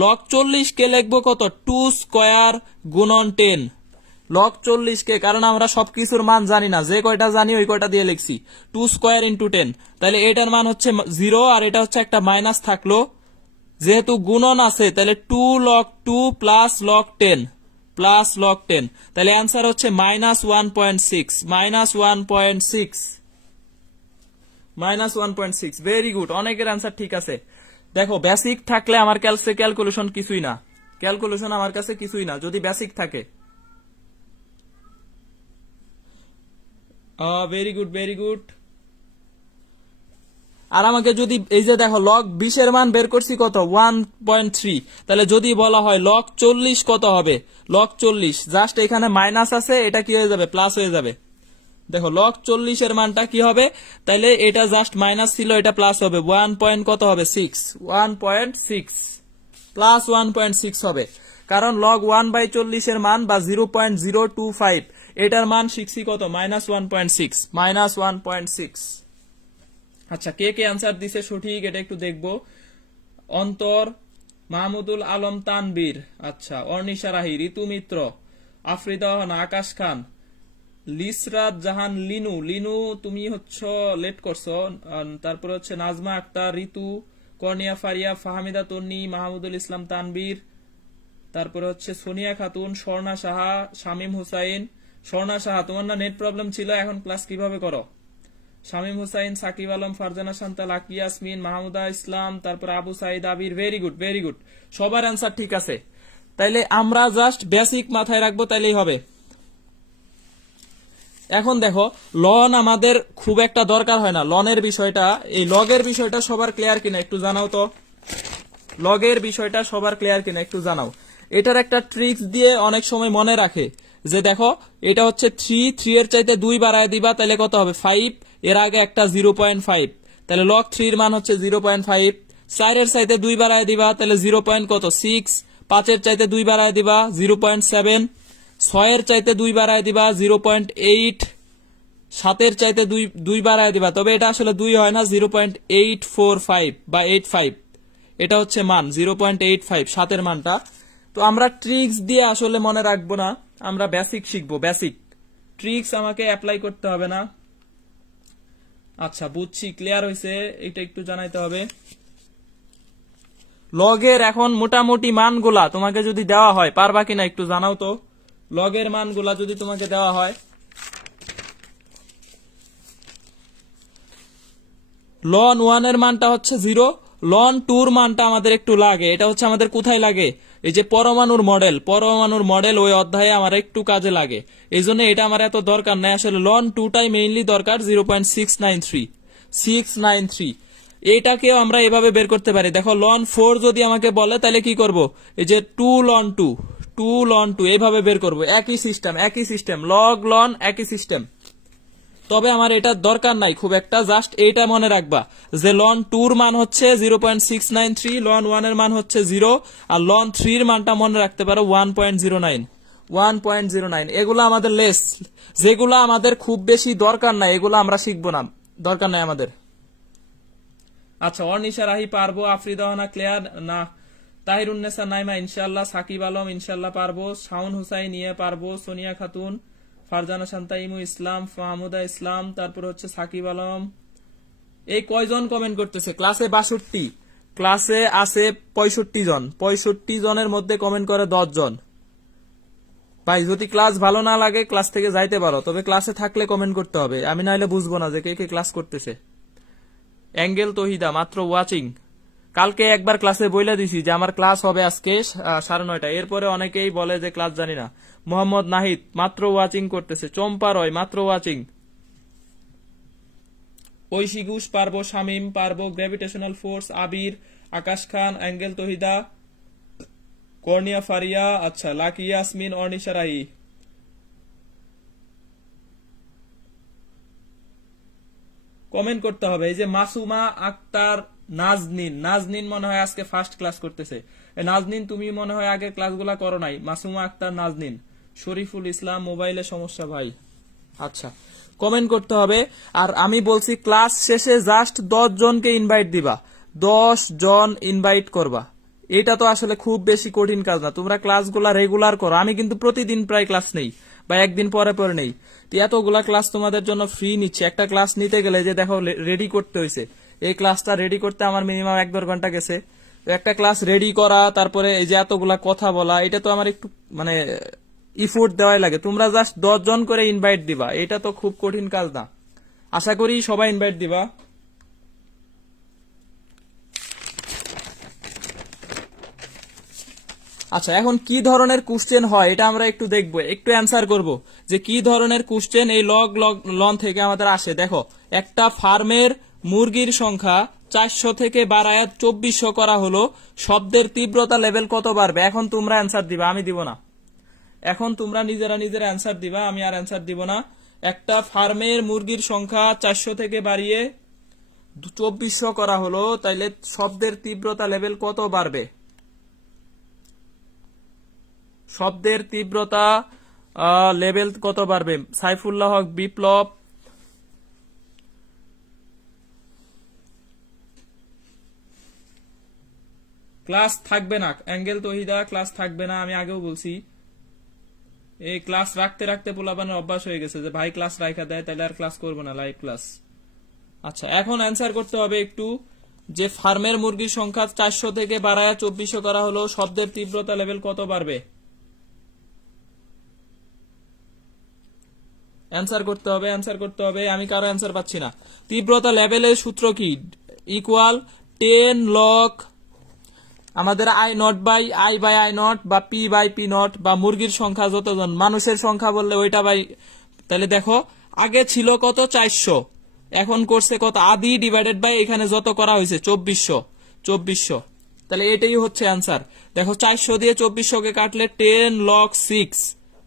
log 40 কে লিখবো কত 2 স্কয়ার গুণন 10, log 40 কে, কারণ আমরা সবকিছুর মান জানি না, যে কয়টা জানি ওই কয়টা দিয়ে লিখছি, 2 স্কয়ার ইন্টু 10, তাহলে এটার মান হচ্ছে 0 আর এটা হচ্ছে একটা মাইনাস থাকলো, যেহেতু গুণন আছে তাহলে 2 log 2 প্লাস log 10, তাহলে অ্যান্সার হচ্ছে -1.6, ভেরি গুড, অনেকের অ্যান্সার ঠিক আছে। দেখো বেসিক থাকলে আমার ক্যালকুলেশন কিছুই না, ক্যালকুলেশন আমার কাছে কিছুই না যদি বেসিক থাকে। Very good. আর আমাকে যদি এই যে দেখো log 20 এর মান বের করছি কত 1.3, তাহলে যদি বলা হয় log 40 কত হবে, log 40 জাস্ট এখানে মাইনাস আছে, এটা কি হয়ে যাবে প্লাস হয়ে যাবে। দেখো log 40 এর মানটা কি হবে, তাহলে এটা জাস্ট মাইনাস ছিল এটা প্লাস হবে, 1.6 প্লাস 1.6 হবে, কারণ log 1/40 এর মান বা 0.025 এটার মান শিখছি কত -1.6। আচ্ছা কে আনসার দিছে সঠিক এটা একটু দেখবো। অন্তর, মাহমুদুল আলম তানবীর, আচ্ছা অর্নিশা রাহি, ঋতু মিত্র, আফরিদা, আকাশ খান, লিসরাত জাহান, লিনু তুমি হচ্ছে লেট করছো, তারপরে হচ্ছে নাজমা আক্তার, ঋতু, কর্নিয়া ফারিয়া, ফাহমিদা তন্নি, মাহমুদুল ইসলাম তানবীর, তারপরে হচ্ছে সোনিয়া খাতুন, স্বর্ণা সাহা, শামীম হুসাইন। স্বর্ণা সাহা তোমার না নেট প্রবলেম ছিল, এখন ক্লাস কিভাবে করো? শামীম হুসাইন, সাকিব আলম, ফারজানা শান্তা, লাকি ইয়াসমিন, মাহমুদা ইসলাম, তারপর আবু সাইদ আবির, ভেরি গুড, সবার অ্যান্সার ঠিক আছে। তাইলে আমরা জাস্ট বেসিক মাথায় রাখবো, তাইলেই হবে। এখন দেখো লন আমাদের খুব একটা দরকার হয় না, লনের বিষয়টা, এই লগের বিষয়টা সবার ক্লিয়ার কিনা একটু জানাও তো, লগের বিষয়টা সবার ক্লিয়ার কিনা একটু জানাও। এটার একটা ট্রিক্স দিয়ে অনেক সময় মনে রাখে যে দেখো এটা হচ্ছে 3 এর চাইতে 2 বাড়ায় দিবা তাহলে কত হবে 5, এর আগে একটা 0.5, তাহলে log 3 এর মান হচ্ছে 0.5, 4 এর চাইতে 2 বাড়ায় দিবা তাহলে 0.6, 5 এর চাইতে 2 বাড়ায় দিবা 0.7, 6 এর চাইতে 2 বাড়ায় দিবা 0.8, 7 এর চাইতে 2 বাড়ায় দিবা, তবে এটা আসলে 2 হয় না 0.845 বা 85, এটা হচ্ছে মান 0.85 7 এর মানটা। তো আমরা ট্রিক্স দিয়ে আসলে মনে রাখবো না, আমরা বেসিক শিখবো, বেসিক ট্রিক্স আমাকে অ্যাপ্লাই করতে হবে না। আচ্ছা বুঝছি, ক্লিয়ার হয়েছে, এটা একটু জানাইতে হবে। লগের এখন মোটামুটি মানগুলা তোমাকে যদি দেওয়া হয় পারবা কিনা একটু জানাও তো, লগের মানগুলা যদি তোমাকে দেওয়া হয়। লন 1 এর মানটা হচ্ছে 0, লন 2 এর মানটা আমাদের একটু লাগে, এটা হচ্ছে আমাদের কোথায় লাগে, এই যে পরমাণুর মডেল ওই অধ্যায়ে আমার একটু কাজে লাগে, এই জন্য এটা আমার এত দরকার নাই, আসলে লন 2টাই মেইনলি দরকার 0.693, এটাকেও আমরা এভাবে বের করতে পারি। দেখো লন 4 যদি আমাকে বলে তাহলে কি করব, এই যে 2 লন 2 এইভাবে বের করব, একই সিস্টেম লগ লন একই সিস্টেম। তবে আমার এটা দরকার নাই খুব একটা, জাস্ট এইটা মনে রাখবা যে লন 2 এর মান হচ্ছে 0.693, লন 1 এর মান হচ্ছে 0, আর লন 3 এর মানটা মনে রাখতে পারো 1.09। এগুলো আমাদের লেস, যেগুলো আমাদের খুব বেশি দরকার নাই এগুলো আমরা শিখবো না, দরকার নাই আমাদের। আচ্ছা অর্নিশা রাহি পারবো, আফরিদাওয়ানা ক্লিয়ার না, তাহিরুন্নেসা নাইমা ইনশাআল্লাহ, সাকিব আলম ইনশাআল্লাহ পারবো, শাওন হুসাইন ইয়ে পারবো, সোনিয়া খাতুন, ফারজানা শান্তা, ইমু ইসলাম, মাহমুদা ইসলাম, তারপর হচ্ছে সাকিব আলম। এই কয়জন কমেন্ট করতেছে? ক্লাসে 62, ক্লাসে আছে 65 জন, 65 জনের মধ্যে কমেন্ট করে 10 জন। ভাই যদি ক্লাস ভালো না লাগে ক্লাস থেকে যাইতে পারো, তবে ক্লাসে থাকলে কমেন্ট করতে হবে, আমি নাইলে বুঝবো না যে কে কে ক্লাস করতেছে। অ্যাঙ্গেল তহিদা মাত্র ওয়াচিং, কালকে একবার ক্লাসে বইলা দিছি যে আমার ক্লাস হবে আজকে 9:30, এরপরে অনেকেই বলে যে ক্লাস জানি না। মোহাম্মদ নাহিদ মাত্র ওয়াচিং করতেছে, চম্পা রয় মাত্র ওয়াচিং, ঐশী ঘোষ পারবো, শামীম পারবো, গ্র্যাভিটেশনাল ফোর্স আবির, আকাশ খান, অ্যাঙ্গেল তহিদা, কর্নিয়া ফারিয়া, আচ্ছা লাকি ইয়াসমিন, অর্নিশা রাহি। কমেন্ট করতে হবে। এই যে মাসুমা আক্তার নাজনীন, নাজনীন মনে হয় আজকে ফার্স্ট ক্লাস করতেছে। নাজনীন তুমি মনে হয় আগের ক্লাসগুলা করো নাই। মাসুমা আক্তার নাজনীন। শরীফুল ইসলাম মোবাইলে সমস্যা ভাই। আচ্ছা কমেন্ট করতে হবে। আর আমি বলছি ক্লাস শেষে জাস্ট 10 জনকে ইনভাইট দিবা, 10 জন ইনভাইট করবা। এটা তো আসলে খুব বেশি কঠিন কাজ না, তোমরা ক্লাসগুলা রেগুলার করো। আমি কিন্তু প্রতিদিন প্রায় ক্লাস নেই বা একদিন পরে পরে নেই। এতগুলা ক্লাস তোমাদের জন্য ফ্রি নিচ্ছে। একটা ক্লাস নিতে গেলে যে দেখো রেডি করতে হয়েছে, এই ক্লাসটা রেডি করতে আমার মিনিমাম 1-2 ঘন্টা গেছে। একটা ক্লাস রেডি করা, তারপরে এই যে এতগুলা কথা বলা, এটা তো আমার একটু মানে ইফোর্ট দেওয়াই লাগে। তোমরা জাস্ট 10 জন করে ইনভাইট দিবা, এটা তো খুব কঠিন কাজ না। আশা করি সবাই ইনভাইট দিবা। আচ্ছা এখন কি ধরনের কোশ্চেন হয় এটা আমরা একটু দেখবো, একটু অ্যান্সার করব যে কি ধরনের কোশ্চেন এই লগ লন থেকে আমাদের আসে। দেখো একটা ফার্মের মুরগির সংখ্যা 400 থেকে বাড়ায় 2400 করা হলো, শব্দের তীব্রতা লেভেল কত বাড়বে? এখন তোমরা অ্যান্সার দিবা, আমি দিব না। এখন তোমরা নিজেরা নিজেরা অ্যান্সার দিবা, আমি আর অ্যান্সার দিব না। একটা ফার্মের মুরগির সংখ্যা 400 থেকে বাড়িয়ে 2400 করা হলো, তাইলে শব্দের তীব্রতা লেভেল কত বাড়বে? শব্দের তীব্রতা লেভেল কত বাড়বে? সাইফুল্লাহ হক, বিপ্লব, ক্লাস থাকবে না। অ্যাঙ্গেল তহিদা ক্লাস থাকবে না, আমি আগেও বলছি। এই ক্লাস রাখতে রাখতে পোলাপানের অভ্যাস হয়ে গেছে যে ভাই ক্লাস রাখা দেয়, তাহলে আর ক্লাস করবো না, লাইভ ক্লাস। আচ্ছা এখন অ্যান্সার করতে হবে একটু যে ফার্মের মুরগির সংখ্যা 400 থেকে বাড়ায় 2400 করা হলো, শব্দের তীব্রতা লেভেল কত বাড়বে? অ্যান্সার করতে হবে, অ্যান্সার করতে হবে। আমি কারো অ্যান্সার পাচ্ছি না। তীব্রতা লেভেলের সূত্র কি? ইকুয়াল 10 লগ আমাদের I naught by I naught বা পি বাই পি নট, বা মুরগির সংখ্যা যতজন, মানুষের সংখ্যা বললে ওইটা বাই। তাহলে দেখো আগে ছিল কত? 400, এখন করছে কত? আদি ডিভাইডেড বাই এখানে যত করা হয়েছে 2400। তাহলে এটাই হচ্ছে অ্যান্সার। দেখো 400 দিয়ে 2400 কে কাটলে 10 লগ 6,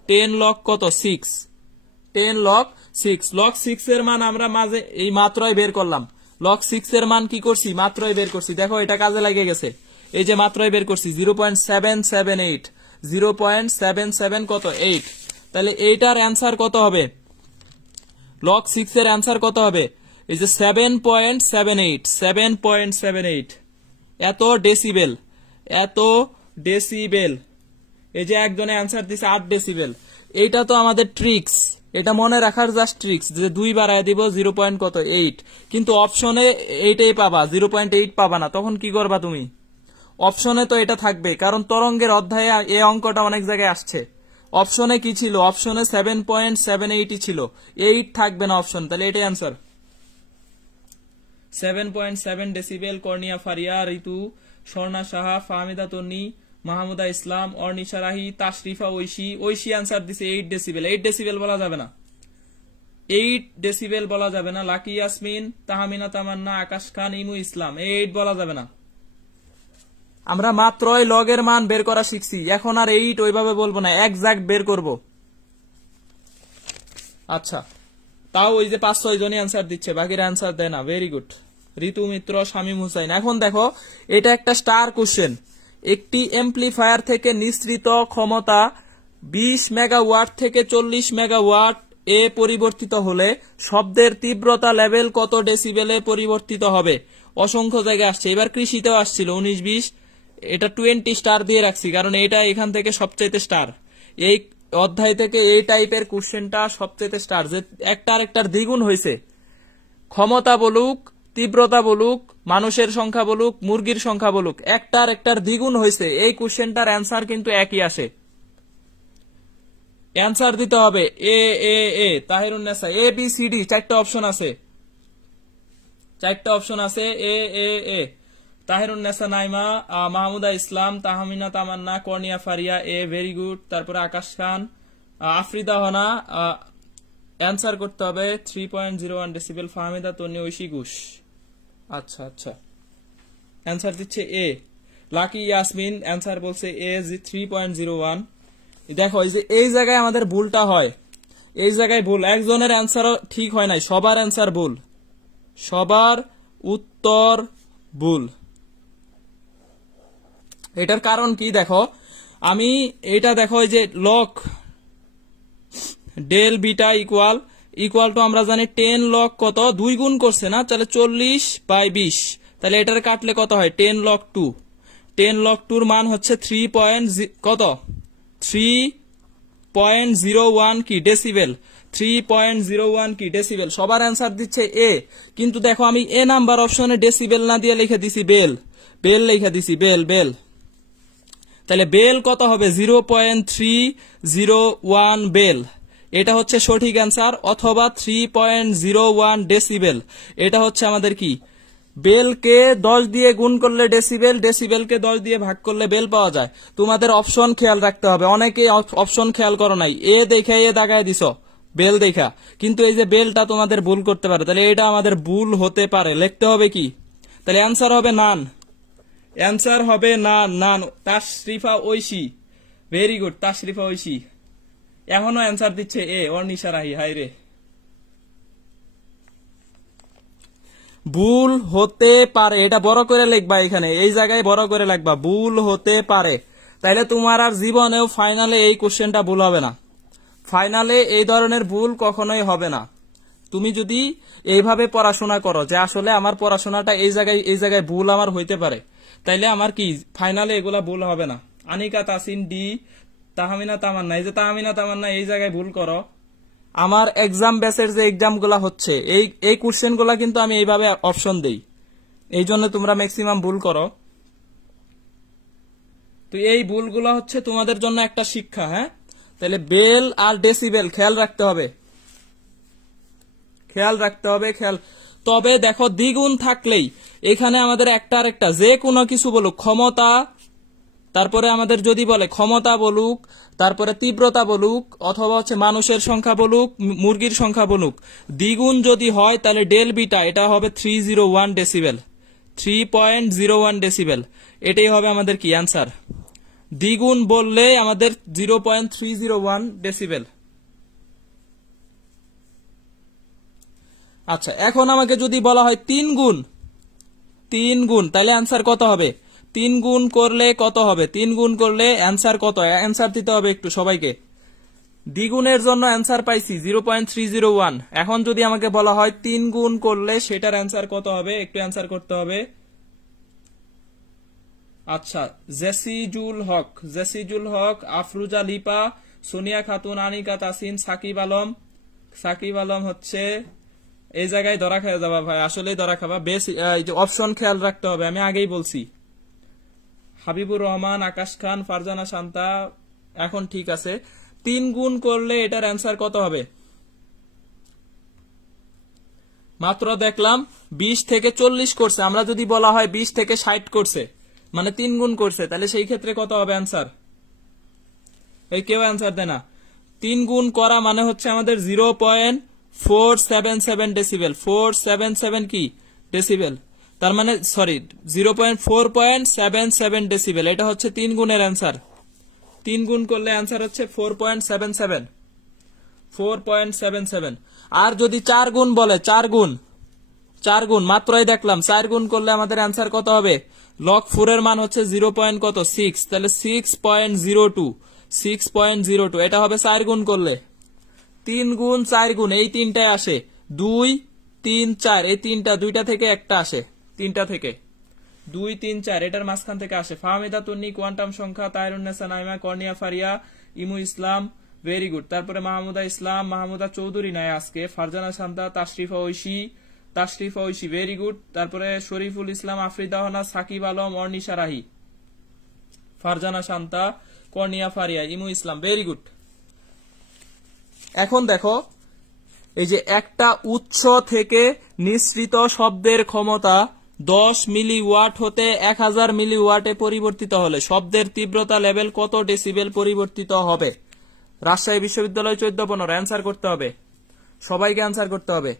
10 লগ কত? 6, 10 লগ 6। লগ 6 এর মান আমরা মাঝে এই মাত্রই বের করলাম। লগ 6 এর মান কি করছি? মাত্রই বের করছি। দেখো এটা কাজে লাগে গেছে, এই যে মাত্রই বের করছি 0.778, 0.77 কত? 8। তাহলে এইটার অ্যান্সার কত হবে? লগ 6 এর অ্যান্সার কত হবে? এই যে 7.78, 7.78 এত ডেসিবেল, এত ডেসিবেল। এই যে একজনে অ্যান্সার দিছে 8 ডেসিবেল। এইটা তো আমাদের ট্রিক্স, এটা মনে রাখার জাস্ট ট্রিক্স যে 2 বাড়ায় দিব 0.8, কিন্তু অপশনে এইটাই পাবা, 0.8 পাবা না। তখন কি করবা তুমি? অপশনে তো এটা থাকবে, কারণ তরঙ্গের অধ্যায়ে এই অঙ্কটা অনেক জায়গায় আসছে। অপশনে কি ছিল? অপশনে 7.78 ছিল, 8 থাকবে না অপশন। তাহলে এটাই অ্যান্সার। 7.7 ডেসিবেল। কর্নিয়া ফারিয়া, ঋতু, স্বর্ণা সাহা, ফাহমিদা তন্নি, মাহমুদা ইসলাম, অর্নিশা রাহি, তাশরিফা, ঐশী অ্যান্সার দিছে 8 ডেসিবেল। 8 ডেসিবেল বলা যাবে না, 8 ডেসিবেল বলা যাবে না। লাকি ইয়াসমিন, তাহমিনা তামান্না, আকাশ খান, ইমু ইসলাম, 8 বলা যাবে না। আমরা মাত্রই লগের মান বের করা শিখছি, এখন আর 8 ওইভাবে বলবো না, এক্সাক্ট বের করব। আচ্ছা তাও ওই যে 5-6 জনই অ্যান্সার দিচ্ছে, বাকিরা অ্যান্সার দেয় না। Very good. ঋতু মিত্র, শামীম হুসাইন। এখন দেখো এটা একটা স্টার কোশ্চেন। একটি এমপ্লিফায়ার থেকে নিঃসৃত ক্ষমতা 20 মেগাওয়াট থেকে 40 মেগাওয়াট এ পরিবর্তিত হলে শব্দের তীব্রতা লেভেল কত ডেসিবেলে পরিবর্তিত হবে? অসংখ্য জায়গায় আসছে, এবার কৃষিতেও আসছিল 19-20। এটা 20 স্টার দিয়ে রাখছি, কারণ এটা এখান থেকে সবচেয়ে স্টার। এই অধ্যায় থেকে এই টাইপের কোশ্চেনটা সবচেয়ে স্টার, যে একটা আরেকটার দ্বিগুণ হয়েছে। ক্ষমতা বলুক, তীব্রতা বলুক, মানুষের সংখ্যা বলুক, মুরগির সংখ্যা বলুক, একটার একটার দ্বিগুণ হয়েছে। এই কোশ্চেনটার অ্যান্সার কিন্তু একই আসে। অ্যান্সার দিতে হবে A A A Tahirunnesa, A B C D, 4টা অপশন আছে, 4টা অপশন আছে। A A A Tahirunnesa Naima, Mahmuda Islam, Tahmina Tamanna, Kornia Faria, A very good. তারপরে আকাশ খান, আফরিদা হনা, অ্যান্সার করতে হবে 3.01 ডেসিবেল। ফাহমিদা তন্নি ঐশী ঘোষ। আচ্ছা আচ্ছা, অ্যান্সার দিচ্ছে এ। লাকি ইয়াসমিন অ্যান্সার বলছে এ 3.01। দেখো এই যে এই জায়গায় আমাদের ভুলটা হয়, এই জায়গায় ভুল, একজনের অ্যান্সারও ঠিক হয় নাই, সবার অ্যান্সার ভুল, সবার উত্তর ভুল। এটার কারণ কি দেখো, আমি এটা দেখো এই যে log del beta equal to আমরা জানি 10 লক কত 2 গুণ করছে না, তাহলে 40/20, তাহলে এটার কাটলে কত হয় 10 লক 2। 10 লক 2 এর মান হচ্ছে 3.01 কি ডেসিবেল, 3.01 কি ডেসিবেল। সবার অ্যান্সার দিচ্ছে এ, কিন্তু দেখো আমি এ নাম্বার অপশনে ডেসিবেল না দিয়ে লিখে দিছি বেল লিখে দিছি বেল। তাহলে বেল কত হবে 0.301 বেল, এটা হচ্ছে সঠিক অ্যান্সার, অথবা 3.01 ডেসিবেল। এটা হচ্ছে আমাদের কি, বেলকে 10 দিয়ে গুণ করলে ডেসিবেল, ডেসিবেলকে 10 দিয়ে ভাগ করলে বেল পাওয়া যায়। তোমাদের অপশন খেয়াল রাখতে হবে, অনেকে অপশন খেয়াল করো নাই, এ দেখে এ দাগায় দিছো বেল দেখা, কিন্তু এই যে বেলটা তোমাদের ভুল করতে পারে, তাহলে এটা আমাদের ভুল হতে পারে। লিখতে হবে কি, তাহলে অ্যান্সার হবে নান, অ্যান্সার হবে নান। তাশরিফা ঐশী, ভেরি গুড তাশরিফা ঐশী, এখনো অ্যান্সার দিচ্ছে এ। অর্নিশা রাহি, হাই রে, ভুল হতে পারে, এটা বড় করে লিখবা, এখানে এই জায়গায় বড় করে লিখবা, ভুল হতে পারে। তাইলে তোমার আর জীবনেও ফাইনালে এই কোশ্চেনটা ভুল হবে না, ফাইনালে এই ধরনের ভুল কখনোই হবে না। তুমি যদি এইভাবে পড়াশোনা করো যে আসলে আমার পড়াশোনাটা এই জায়গায় ভুল আমার হইতে পারে, তাইলে আমার কি ফাইনালে এগুলা ভুল হবে না। আনিকা তাসিন ডি, তাহমিনা তামান্না, এই যে তাহমিনা তামান্না এই জায়গায় ভুল করো। আমার এক্সাম বেসের যে এক্সাম গুলা হচ্ছে এই কোশ্চেন গুলা কিন্তু আমি এইভাবে অপশন দেই, এই জন্য তোমরা ম্যাক্সিমাম ভুল করো। তো এই ভুলগুলা হচ্ছে তোমাদের জন্য একটা শিক্ষা। হ্যাঁ, তাহলে বেল আর ডেসিবেল খেয়াল রাখতে হবে। তবে দেখো দ্বিগুণ থাকলেই এখানে আমাদের একটা আরেকটা যে কোনো কিছু বলুক, ক্ষমতা, তারপরে আমাদের যদি বলে ক্ষমতা বলুক, তারপরে তীব্রতা বলুক, অথবা হচ্ছে মানুষের সংখ্যা বলুক, মুরগির সংখ্যা বলুক, দ্বিগুণ যদি হয় তাহলে ডেল বিটা এটা হবে 301 ডেসিবেল, 3.01 ডেসিবেল। এটাই হবে আমাদের কি অ্যান্সার। দ্বিগুণ বললে আমাদের 0.301 ডেসিবেল। আচ্ছা, এখন আমাকে যদি বলা হয় 3 গুণ, তাহলে অ্যান্সার কত হবে? 3 গুণ করলে কত হবে? 3 গুণ করলে অ্যান্সার কত? অ্যান্সার দিতে হবে একটু সবাইকে। দ্বিগুণের জন্য অ্যান্সার পাইছি 0.301। এখন যদি আমাকে বলা হয় 3 গুণ করলে সেটার অ্যান্সার কত হবে, একটু অ্যান্সার করতে হবে। আচ্ছা, জেসিজুল হক, আফরুজা লিপা, সোনিয়া খাতুন, আনিকা তাসিন, সাকিব আলম হচ্ছে এই জায়গায় ধরা খেয়ে যাবা ভাই, আসলে ধরা খাবা। বেশ অপশন খেয়াল রাখতে হবে, আমি আগেই বলছি। হাবিবুর রহমান, আকাশ খান, ফারজানা শান্তা, এখন ঠিক আছে। 3 গুণ করলে এটার অ্যান্সার কত হবে? মাত্র দেখলাম 20 থেকে 40 করছে। আমরা যদি বলা হয় 20 থেকে 60 করছে, মানে 3 গুণ করছে, তাহলে সেই ক্ষেত্রে কত হবে অ্যান্সার? এই কেউ অ্যান্সার দেয় না। 3 গুণ করা মানে হচ্ছে আমাদের 0.477 ডেসিবেল, 477 কি ডেসিবেল, তার মানে সরি 0.477 ডেসিবেল। এটা হচ্ছে 3 গুণের অ্যান্সার। 3 গুণ করলে অ্যান্সার হচ্ছে 4.77। আর যদি 4 গুণ বলে, 4 গুণ মাত্রই দেখলাম 4 গুণ করলে আমাদের অ্যান্সার কত হবে? লগ 4 এর মান হচ্ছে 0.6, তাহলে 6.02। এটা হবে 4 গুণ করলে। 3 গুণ 4 গুণ এই তিনটায় আসে, 2 3 4, এই দুইটা থেকে একটা আসে, 3টা থেকে 2 3 4 এটার মাঝখান থেকে আসে। ফাহমিদা তুন্নি, কোয়ান্টাম সংখ্যা, তাইরুন্নেসা নাইমা, কর্নিয়া ফারিয়া, ইমু ইসলাম, ভেরি গুড। তারপরে মাহমুদা ইসলাম, মাহমুদা চৌধুরী নাই আজকে, ফারজানা শান্তা, তাশরিফা ঐশী, ভেরি গুড। তারপরে শরীফুল ইসলাম, আফরিদা হনা, সাকিব আলম, অর্নিশা রাহি, ফারজানা শান্তা, কর্নিয়া ফারিয়া, ইমু ইসলাম, ভেরি গুড। এখন দেখো এই যে একটা উৎস থেকে নিঃসৃত শব্দের ক্ষমতা 10 মিলিওয়াট হতে 1000 মিলিওয়াটে পরিবর্তিত হলে শব্দের তীব্রতা লেভেল কত ডেসিবেল পরিবর্তিত হবে? রাজশাহী বিশ্ববিদ্যালয় 14-15 অ্যান্সার করতে হবে। সবাইকে আনসার করতে হবে।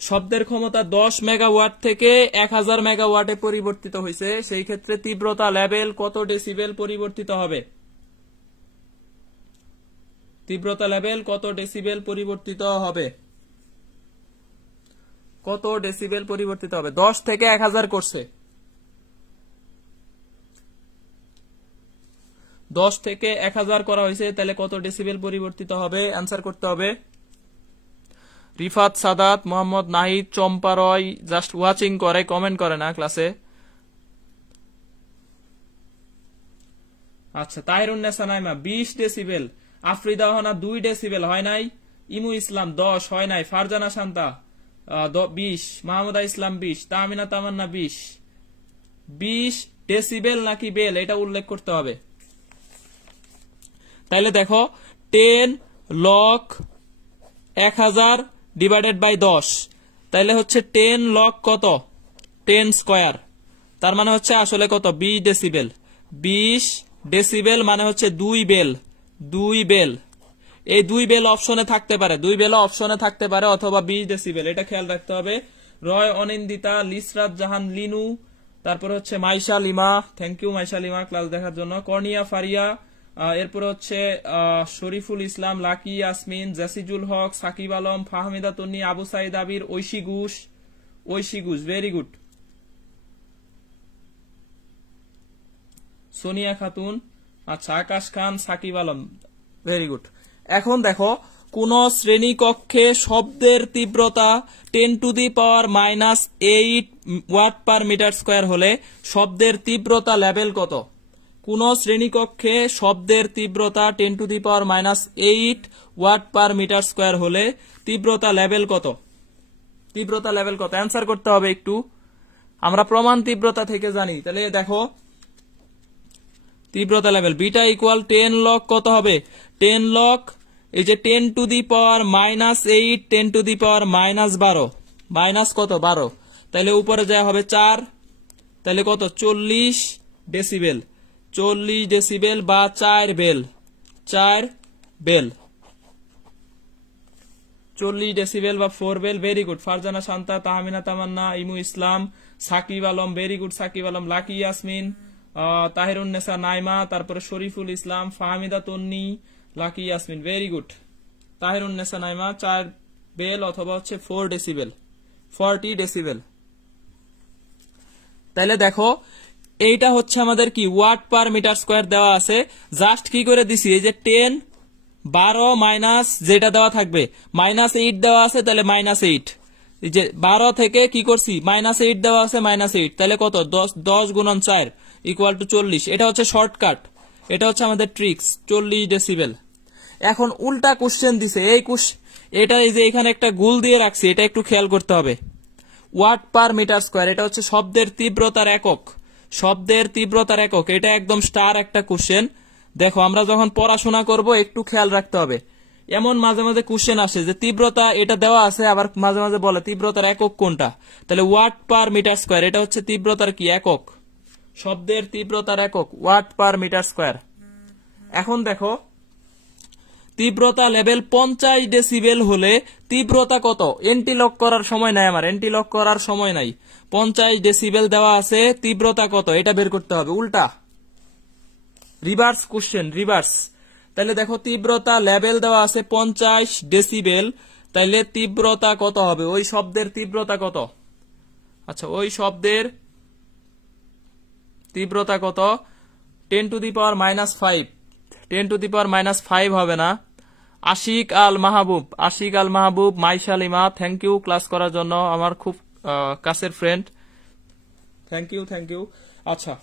শব্দের ক্ষমতা 10 মেগাওয়াট থেকে 1000 মেগাওয়াটে পরিবর্তিত হয়েছে, সেই ক্ষেত্রে তীব্রতা লেভেল কত ডেসিবেল পরিবর্তিত হবে? তীব্রতা লেভেল কত ডেসিবেল পরিবর্তিত হবে? কত ডেসিবেল পরিবর্তিত হবে? 10 থেকে 1000 করছে, 10 থেকে 1000 করা হয়েছে, তাহলে কত ডেসিবেল পরিবর্তিত হবে? আনসার করতে হবে। রিফাত সাদাত, মোহাম্মদ নাহিদ, চম্পা রয় জাস্ট ওয়াচিং করে, কমেন্ট করে না ক্লাসে। আচ্ছা, তাহিরুন্নেসা নাইমা 20 ডেসিবেল, আফ্রিদা হানা 2 ডেসিবেল হয় নাই, ইমু ইসলাম 10 হয় নাই, ফারজানা শান্তা 20, মাহমুদা ইসলাম 20, তামিনা তামান্না 20 ডেসিবেল নাকি বেল এটা উল্লেখ করতে হবে। তাইলে দেখো 10 লগ 1000 ডিভাইডেড বাই 10, তাইলে হচ্ছে 10 লগ কত? 10 স্কয়ার, তার মানে হচ্ছে আসলে কত? 20 ডেসিবেল। 20 ডেসিবেল মানে হচ্ছে 2 বেল, 2 বেল। এই 2 বেল অপশনে থাকতে পারে, 2 বেল অপশনে থাকতে পারে, অথবা 20 ডেসিবেল, এটা খেয়াল রাখতে হবে। রয় অনিন্দিতা, লিসরাত জাহান লিনু, তারপর হচ্ছে Maisha Lima, thank you Maisha Lima class দেখার জন্য। কর্নিয়া ফারিয়া, এরপরে হচ্ছে শরীফুল ইসলাম, লাকি ইয়াসমিন, জাসিজুল হক, সাকিব আলম, ফাহমিদা তন্নি, আবু সাইদ আবির, ঐশী ঘোষ, ভেরি গুড। সোনিয়া খাতুন, আচ্ছা, আকাশ খান, সাকিব আলম, ভেরি গুড। এখন দেখো, কোন শ্রেণীকক্ষে শব্দের তীব্রতা 10⁻⁻8 ওয়াট পার মিটার স্কয়ার হলে শব্দের তীব্রতা লেভেল কত? কোন শ্রেণীকক্ষে শব্দের তীব্রতা 10⁻⁻8 ওয়াট পার মিটার স্কয়ার হলে তীব্রতা লেভেল কত? তীব্রতা লেভেল কত? অ্যান্সার করতে হবে একটু, আমরা প্রমাণ তীব্রতা থেকে জানি। তাহলে দেখো, তীব্রতা লেভেল বিটা ইকুয়াল 10 লগ কত হবে? 10 লগ এই যে 10⁻⁻8 10⁻⁻12 মাইনাস কত? 12, তাহলে উপরে যা হবে 4, তাহলে কত? 40 ডেসিবেল, 40 ডেসিবেল বা 4 বেল, 4 বেল, 40 ডেসিবেল বা 4 bel. Very good. Farzana Shanta, Tahmina Tamanna, Imu Islam, Sakib Alam, very good Sakib Alam, Lucky Yasmin, Tahirunnesa Naima, তারপরে Shariful Islam, Fahmida Tonni, Lucky Yasmin, very good. Tahirunnesa Naima 4 bel অথবা হচ্ছে 4 ডেসিবেল, 40 ডেসিবেল। তাহলে দেখো, এইটা হচ্ছে আমাদের কি ওয়াট পার মিটার স্কয়ার দেওয়া আছে, জাস্ট কি করে দিছি, এই যে 10 12 মাইনাস যেটা দেওয়া থাকবে -8 দেওয়া আছে, তাহলে -8, এই যে 12 থেকে কি করছি -8 দেওয়া আছে, -8, তাহলে কত? 10 গুণন 4 ইকুয়াল টু 40। এটা হচ্ছে শর্টকাট, এটা হচ্ছে আমাদের ট্রিক্স, 40 ডেসিবেল। এখন উল্টা কোশ্চেন দিছে, এটা এই যে এখানে একটা গুল দিয়ে রাখছি, এটা একটু খেয়াল করতে হবে। ওয়াট পার মিটার স্কয়ার, এটা হচ্ছে শব্দের তীব্রতার একক, শব্দের তীব্রতার একক, এটা একদম স্টার একটা কোশ্চেন। দেখো, আমরা যখন পড়াশোনা করব একটু খেয়াল রাখতে হবে। এমন মাঝে মাঝে কোশ্চেন আসে যে তীব্রতা এটা দেওয়া আছে, আবার মাঝে মাঝে বলে তীব্রতার একক কোনটা। তাহলে ওয়াট পার মিটার স্কয়ার, এটা হচ্ছে তীব্রতার কি একক, শব্দের তীব্রতার একক ওয়াট পার মিটার স্কয়ার। এখন দেখো, তীব্রতা লেভেল 50 ডেসিবেল হলে তীব্রতা কত? এন্টি লক করার সময় নাই, আমার এন্টি লক করার সময় নাই। 50 ডেসিবেল দেওয়া আছে, তীব্রতা কত এটা বের করতে হবে। উল্টা রিভার্স কোশ্চেন, রিভার্স। তাহলে দেখো, তীব্রতা লেভেল দেওয়া আছে 50 ডেসিবেল, তাইলে তীব্রতা কত হবে? ওই শব্দের তীব্রতা কত? আচ্ছা, ওই শব্দের তীব্রতা কত? 10⁻⁻5, 10⁻⁻5 হবে না। Ashik Al Mahbub, Maisha Lima, thank you class করার জন্য, আমার খুব কাছের ফ্রেন্ড, থ্যাংক ইউ। আচ্ছা,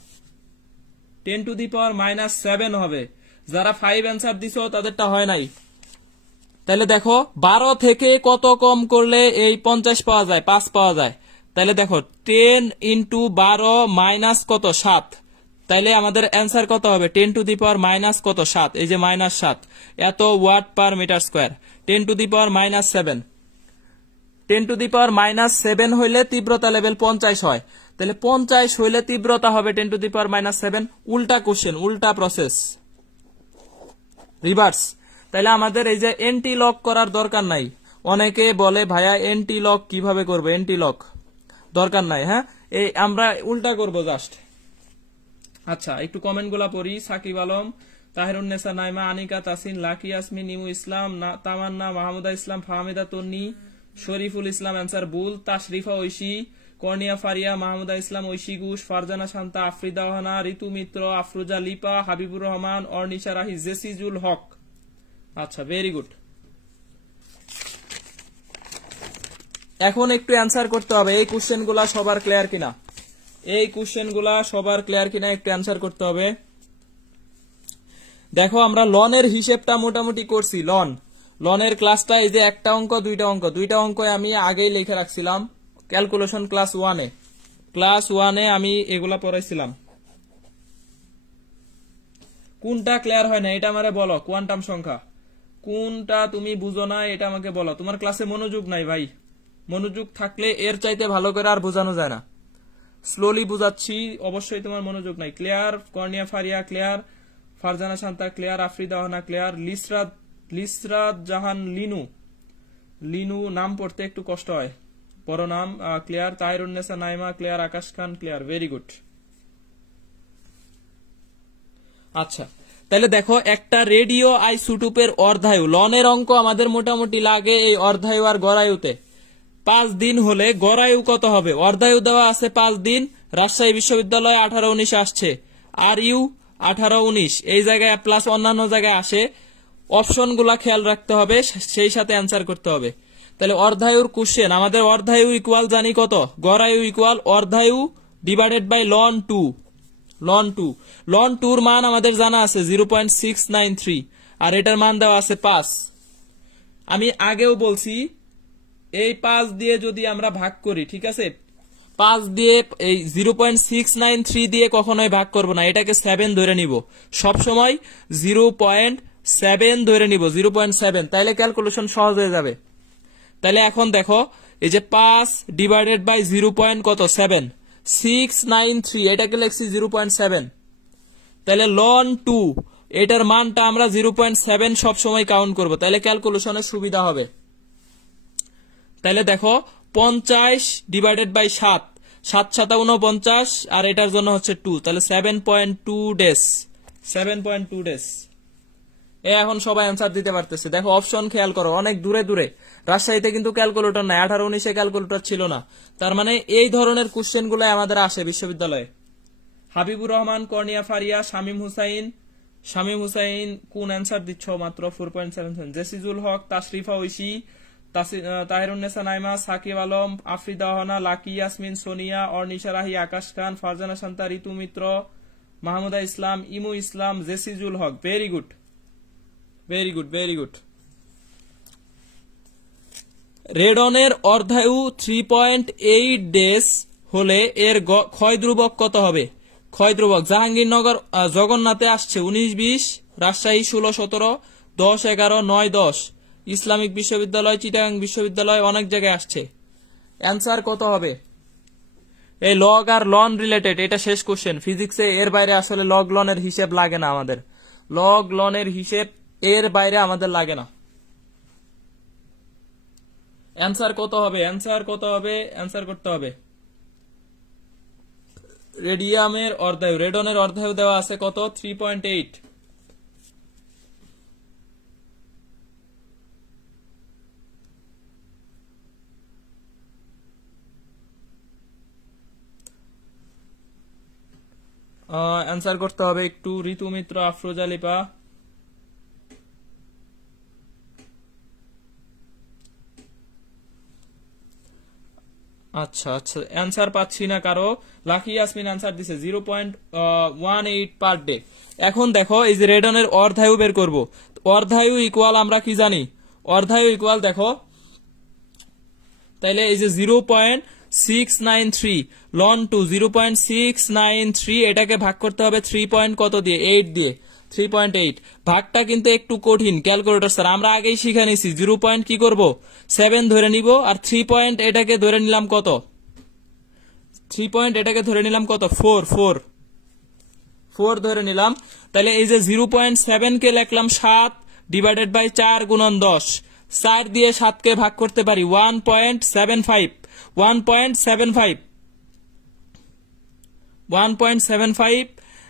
10⁻⁻7 হবে। যারা 5 অ্যান্সার দিছো তাদেরটা হয় নাই। তাহলে দেখো, 12 থেকে কত কম করলে এই 50 পাওয়া যায়? 5 পাওয়া যায়। তাহলে দেখো, 10 × 12 মাইনাস কত? 7। তাইলে আমাদের অ্যান্সার কত হবে? 10⁻⁻ কত? 7, এই যে -7, এত ওয়াট পার মিটার স্কয়ার। 10⁻⁻7, 10⁻⁻7 হইলে তীব্রতা লেভেল 50 হয়। তাহলে 50 হইলে তীব্রতা হবে 10⁻⁻7। উল্টা কোশ্চেন, উল্টা প্রসেস, রিভার্স। তাহলে আমাদের এই যে এন্টি লক করার দরকার নাই, অনেকে বলে ভাইয়া এন্টি লক কিভাবে করবো, এন্টি লক দরকার নাই। হ্যাঁ, এই আমরা উল্টা করব জাস্ট। আচ্ছা, একটু কমেন্ট গুলা পড়ি। সাকিব আলম, তাহিরুন্নেসা নাইমা, আনিকা তাসিন, লাকি ইয়াসমিন, ইমু ইসলাম, তামান্না, মাহমুদা ইসলাম, ফাহমিদা তন্নি, শরীফুল ইসলাম অ্যান্সার ভুল, তাশরিফা ঐশী, কর্নিয়া ফারিয়া, মাহমুদা ইসলাম, ঐশী ঘোষ, ফারজানা শান্তা, আফ্রিদা ওহানা, ঋতু মিত্র, আফরোজা লিপা, হাবিবুর রহমান, অর্নিশা রাহি, জেসিজুল হক। আচ্ছা, ভেরি গুড। এখন একটু অ্যান্সার করতে হবে। এই কোশ্চেন গুলা সবার ক্লিয়ার কিনা, এই কোশ্চেন গুলা সবার ক্লিয়ার কিনা একটু অ্যান্সার করতে হবে। দেখো আমরা লনের হিসেবটা মোটামুটি করছি। লনের ক্লাসটা এই যে একটা অঙ্ক দুইটা অঙ্ক আমি আগেই লিখে রাখছিলাম ক্যালকুলেশন ক্লাস ওয়ানে আমি এগুলা পড়াইছিলাম। কোনটা ক্লিয়ার হয় না এটা আমারে বলো, কোয়ান্টাম সংখ্যা কোনটা তুমি বুঝো না এটা আমাকে বলো। তোমার ক্লাসে মনোযোগ নাই ভাই, মনোযোগ থাকলে এর চাইতে ভালো করে আর বোঝানো যায় না। স্লোলি বুঝাচ্ছি, অবশ্যই তোমার মনোযোগ নাই। Clear, Kornia Faria clear, Farzana Shanta clear, Afrida Ohana clear, Lisrat Jahan Linu নাম পড়তে একটু কষ্ট হয়, বড় নাম clear, Tahirunnesa Naima clear, Akash Khan clear, very good. আচ্ছা, তাহলে দেখো একটা রেডিও আইসোটোপের অর্ধায়ু, লনের অঙ্ক আমাদের মোটামুটি লাগে এই অর্ধায়ু আর গড়ায়ুতে। 5 দিন হলে গড়ায়ু কত হবে? অর্ধায়ু দেওয়া আছে 5 দিন, রাজশাহী বিশ্ববিদ্যালয় 18-19 আসছে, আর ইউ 18-19 এই জায়গায় প্লাস অন্যান্য জায়গায় আসে। অপশন গুলা খেয়াল রাখতে হবে, সেই সাথে অ্যান্সার করতে হবে। তাহলে অর্ধায়ুর কোশ্চেন, আমাদের অর্ধায়ু ইকুয়াল জানি কত? গড়ায়ু ইকুয়াল অর্ধায়ু ডিভাইডেড বাই লন 2। লন 2 এর মান আমাদের জানা আছে 0.693, আর এটার মান দেওয়া আছে 5। আমি আগেও বলছি এই 5 দিয়ে যদি আমরা ভাগ করি, ঠিক আছে, 5 দিয়ে এই 0.693 দিয়ে কখনোই ভাগ করব না, এটাকে 7 ধরে নিব সবসময়, 0.7 ধরে নিব, 0.7, তাইলে ক্যালকুলেশন সহজ হয়ে যাবে। তাহলে এখন দেখো এই যে 5 ডিভাইডেড বাই 0.693 এটাকে লিখছি 0.7। তাহলে লন 2 এটার মানটা আমরা 0.7 সবসময় কাউন্ট করব, তাহলে ক্যালকুলেশনের সুবিধা হবে। তাহলে দেখো 50 ডিভাইডেড বাই 7, 7 7 49, আর এটার জন্য হচ্ছে 2, তাহলে 7.2 ডেজ, 7.2 ডেজ। এখন সবাই অ্যান্সার দিতে পারতেছে। দেখো অপশন খেয়াল করো, অনেক দূরে দূরে। রাজশাহীতে কিন্তু ক্যালকুলেটর নাই, 18-19 ক্যালকুলেটর ছিল না, তার মানে এই ধরনের কোশ্চেন গুলো আমাদের আসে বিশ্ববিদ্যালয়ে। হাবিবুর রহমান, কর্নিয়া ফারিয়া, শামীম হুসাইন কোন অ্যান্সার দিচ্ছ? মাত্র 4.77। জেসিজুল হক, তাশরিফা ঐশী, তাহিরুন্নেসা নাইমা, সাকিব আলম, আফ্রিদা ওহানা, লাকি ইয়াসমিন, সোনিয়া, অর্নিশা রাহি, আকাশ খান, ফারজানা শান্তা, ঋতু মিত্র, মাহমুদা ইসলাম, ইমু ইসলাম, জেসিজুল হক, ভেরি গুড। রেডনের অর্ধায়ু 3.8 ডেজ হলে এর ক্ষয় ধ্রুবক কত হবে? ক্ষয় ধ্রুবক জাহাঙ্গীরনগর জগন্নাথে আসছে 19-20, রাজশাহী 16-17, 10-11, 9-10, ইসলামিক বিশ্ববিদ্যালয়, চিটাগাং বিশ্ববিদ্যালয়, অনেক জায়গায় আসছে। অ্যান্সার কত হবে? এই লগ আর লন রিলেটেড, এটা শেষ কোশ্চেন ফিজিক্সে। এর বাইরে আসলে লগ লনের হিসেব লাগে না আমাদের, লগ লনের হিসেব এর বাইরে আমাদের লাগে না। অ্যান্সার কত হবে? অ্যান্সার করতে হবে। রেডিয়ামের অর্ধায়ু, রেডনের অর্ধায়ু দেওয়া আছে কত? 3.8। অ্যান্সার করতে হবে একটু। ঋতু মিত্র, আফরোজা লিপা, আচ্ছা অ্যান্সার পাচ্ছি না কারো। লাকি ইয়াসমিন অ্যান্সার দিছে 0.18 পার ডে। এখন দেখো এই যে রেডনের অর্ধায়ু বের করব। অর্ধায়ু ইকুয়াল আমরা কি জানি? অর্ধায়ু ইকুয়াল দেখো, তাইলে এই যে 0.693 লন 2 0.693, এটাকে ভাগ করতে হবে 3 কত দিয়ে? 8 দিয়ে, 3.8। ভাগটা কিন্তু একটু কঠিন ক্যালকুলেটর স্যার, আমরা আগেই শিখে নিছি। 0 কি করব? 7 ধরে নিব, আর 3 এটাকে ধরে নিলাম কত? 3 এটাকে ধরে নিলাম কত? 4 ধরে নিলাম। তাহলে এই যে 0.7 কে লিখলাম 7 ডিভাইডেড বাই 4 গুণন 10, 4 দিয়ে 7 কে ভাগ করতে পারি 1.75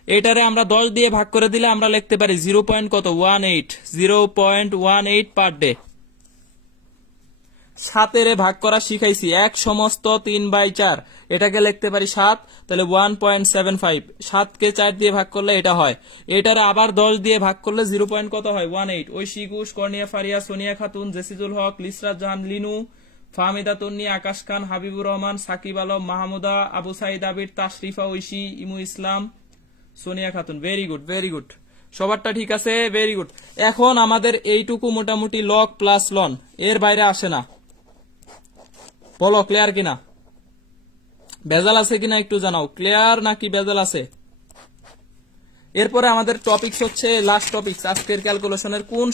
এটারে আমরা 10 দিয়ে ভাগ করে দিলে আমরা লিখতে পারি 0.18 পার ডে। 7 ভাগ করা শিখাইছি 1 সমস্ত 3/4 এটাকে লিখতে পারি 7, তাহলে 1.75 7 কে 4 দিয়ে ভাগ করলে এটা হয়। এটারে আবার 10 দিয়ে ভাগ করলে 0. কত হয় 18। Oishi Ghosh, Kornia Faria, Sonia Khatun, Jesijul Haque, Lisrat Jahan Linu, Fahmida Tonni, Akash Khan, Habibur Rahman, Sakib Alam, Mahmuda, Abu Saeed Abir, Tashrifa, Oishi, Imu Islam, Sonia Khatun. Very good very good, সবারটা ঠিক আছে, ভেরি গুড। এখন আমাদের এইটুকু মোটামুটি লগ প্লাস লন, এর বাইরে আসে না। বলো ক্লিয়ার কিনা, বেজাল আছে কিনা একটু জানাও, ক্লিয়ার নাকি বেজাল আছে? এরপরে আমাদের টপিকস হচ্ছে লাস্ট টপিকস আজকের ক্যালকুলেশনের কোন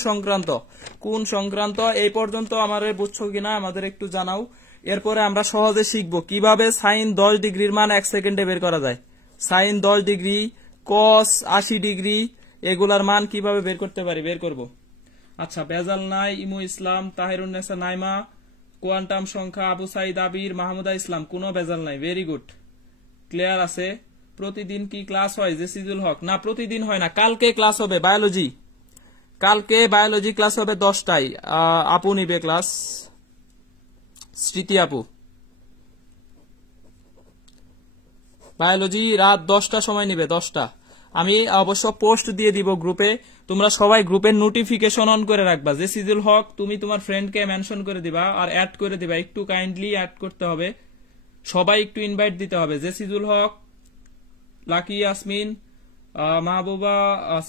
সংক্রান্ত এই পর্যন্ত আমাদের বুঝছো কিনা আমাদের একটু জানাও। এরপরে আমরা সহজে শিখবো কিভাবে সাইন 10 ডিগ্রির মান 1 সেকেন্ডে বের করা যায়। সাইন 10 ডিগ্রি, কস 80 ডিগ্রি, এগুলার মান কিভাবে বের করতে পারি, বের করব। আচ্ছা, বেজাল নাই, ইমু ইসলাম, তাহিরুন্নেসা নাইমা, কোয়ান্টাম সংখ্যা, আবু সাইদ আবির, মাহমুদা ইসলাম, কোনো বেজাল নাই, ভেরি গুড, ক্লিয়ার আছে। প্রতিদিন কি ক্লাস হয়? জেসিজুল হক, না প্রতিদিন হয় না, কালকে ক্লাস হবে বায়োলজি, কালকে বায়োলজি ক্লাস হবে 10টায়। আপু নিবে ক্লাস, স্মৃতি আপু, বায়োলজি রাত 10টা সময় নিবে, 10টা। আমি অবশ্য পোস্ট দিয়ে দিব গ্রুপে, তোমরা সবাই গ্রুপের নোটিফিকেশন অন করে রাখবা। জেসিজুল হক, তুমি তোমার ফ্রেন্ডকে মেনশন করে দিবা আর অ্যাড করে দিবা, একটু কাইন্ডলি অ্যাড করতে হবে, সবাই একটু ইনভাইট দিতে হবে। জেসিজুল হক, লাকি ইয়াসমিন, মাহবুবা,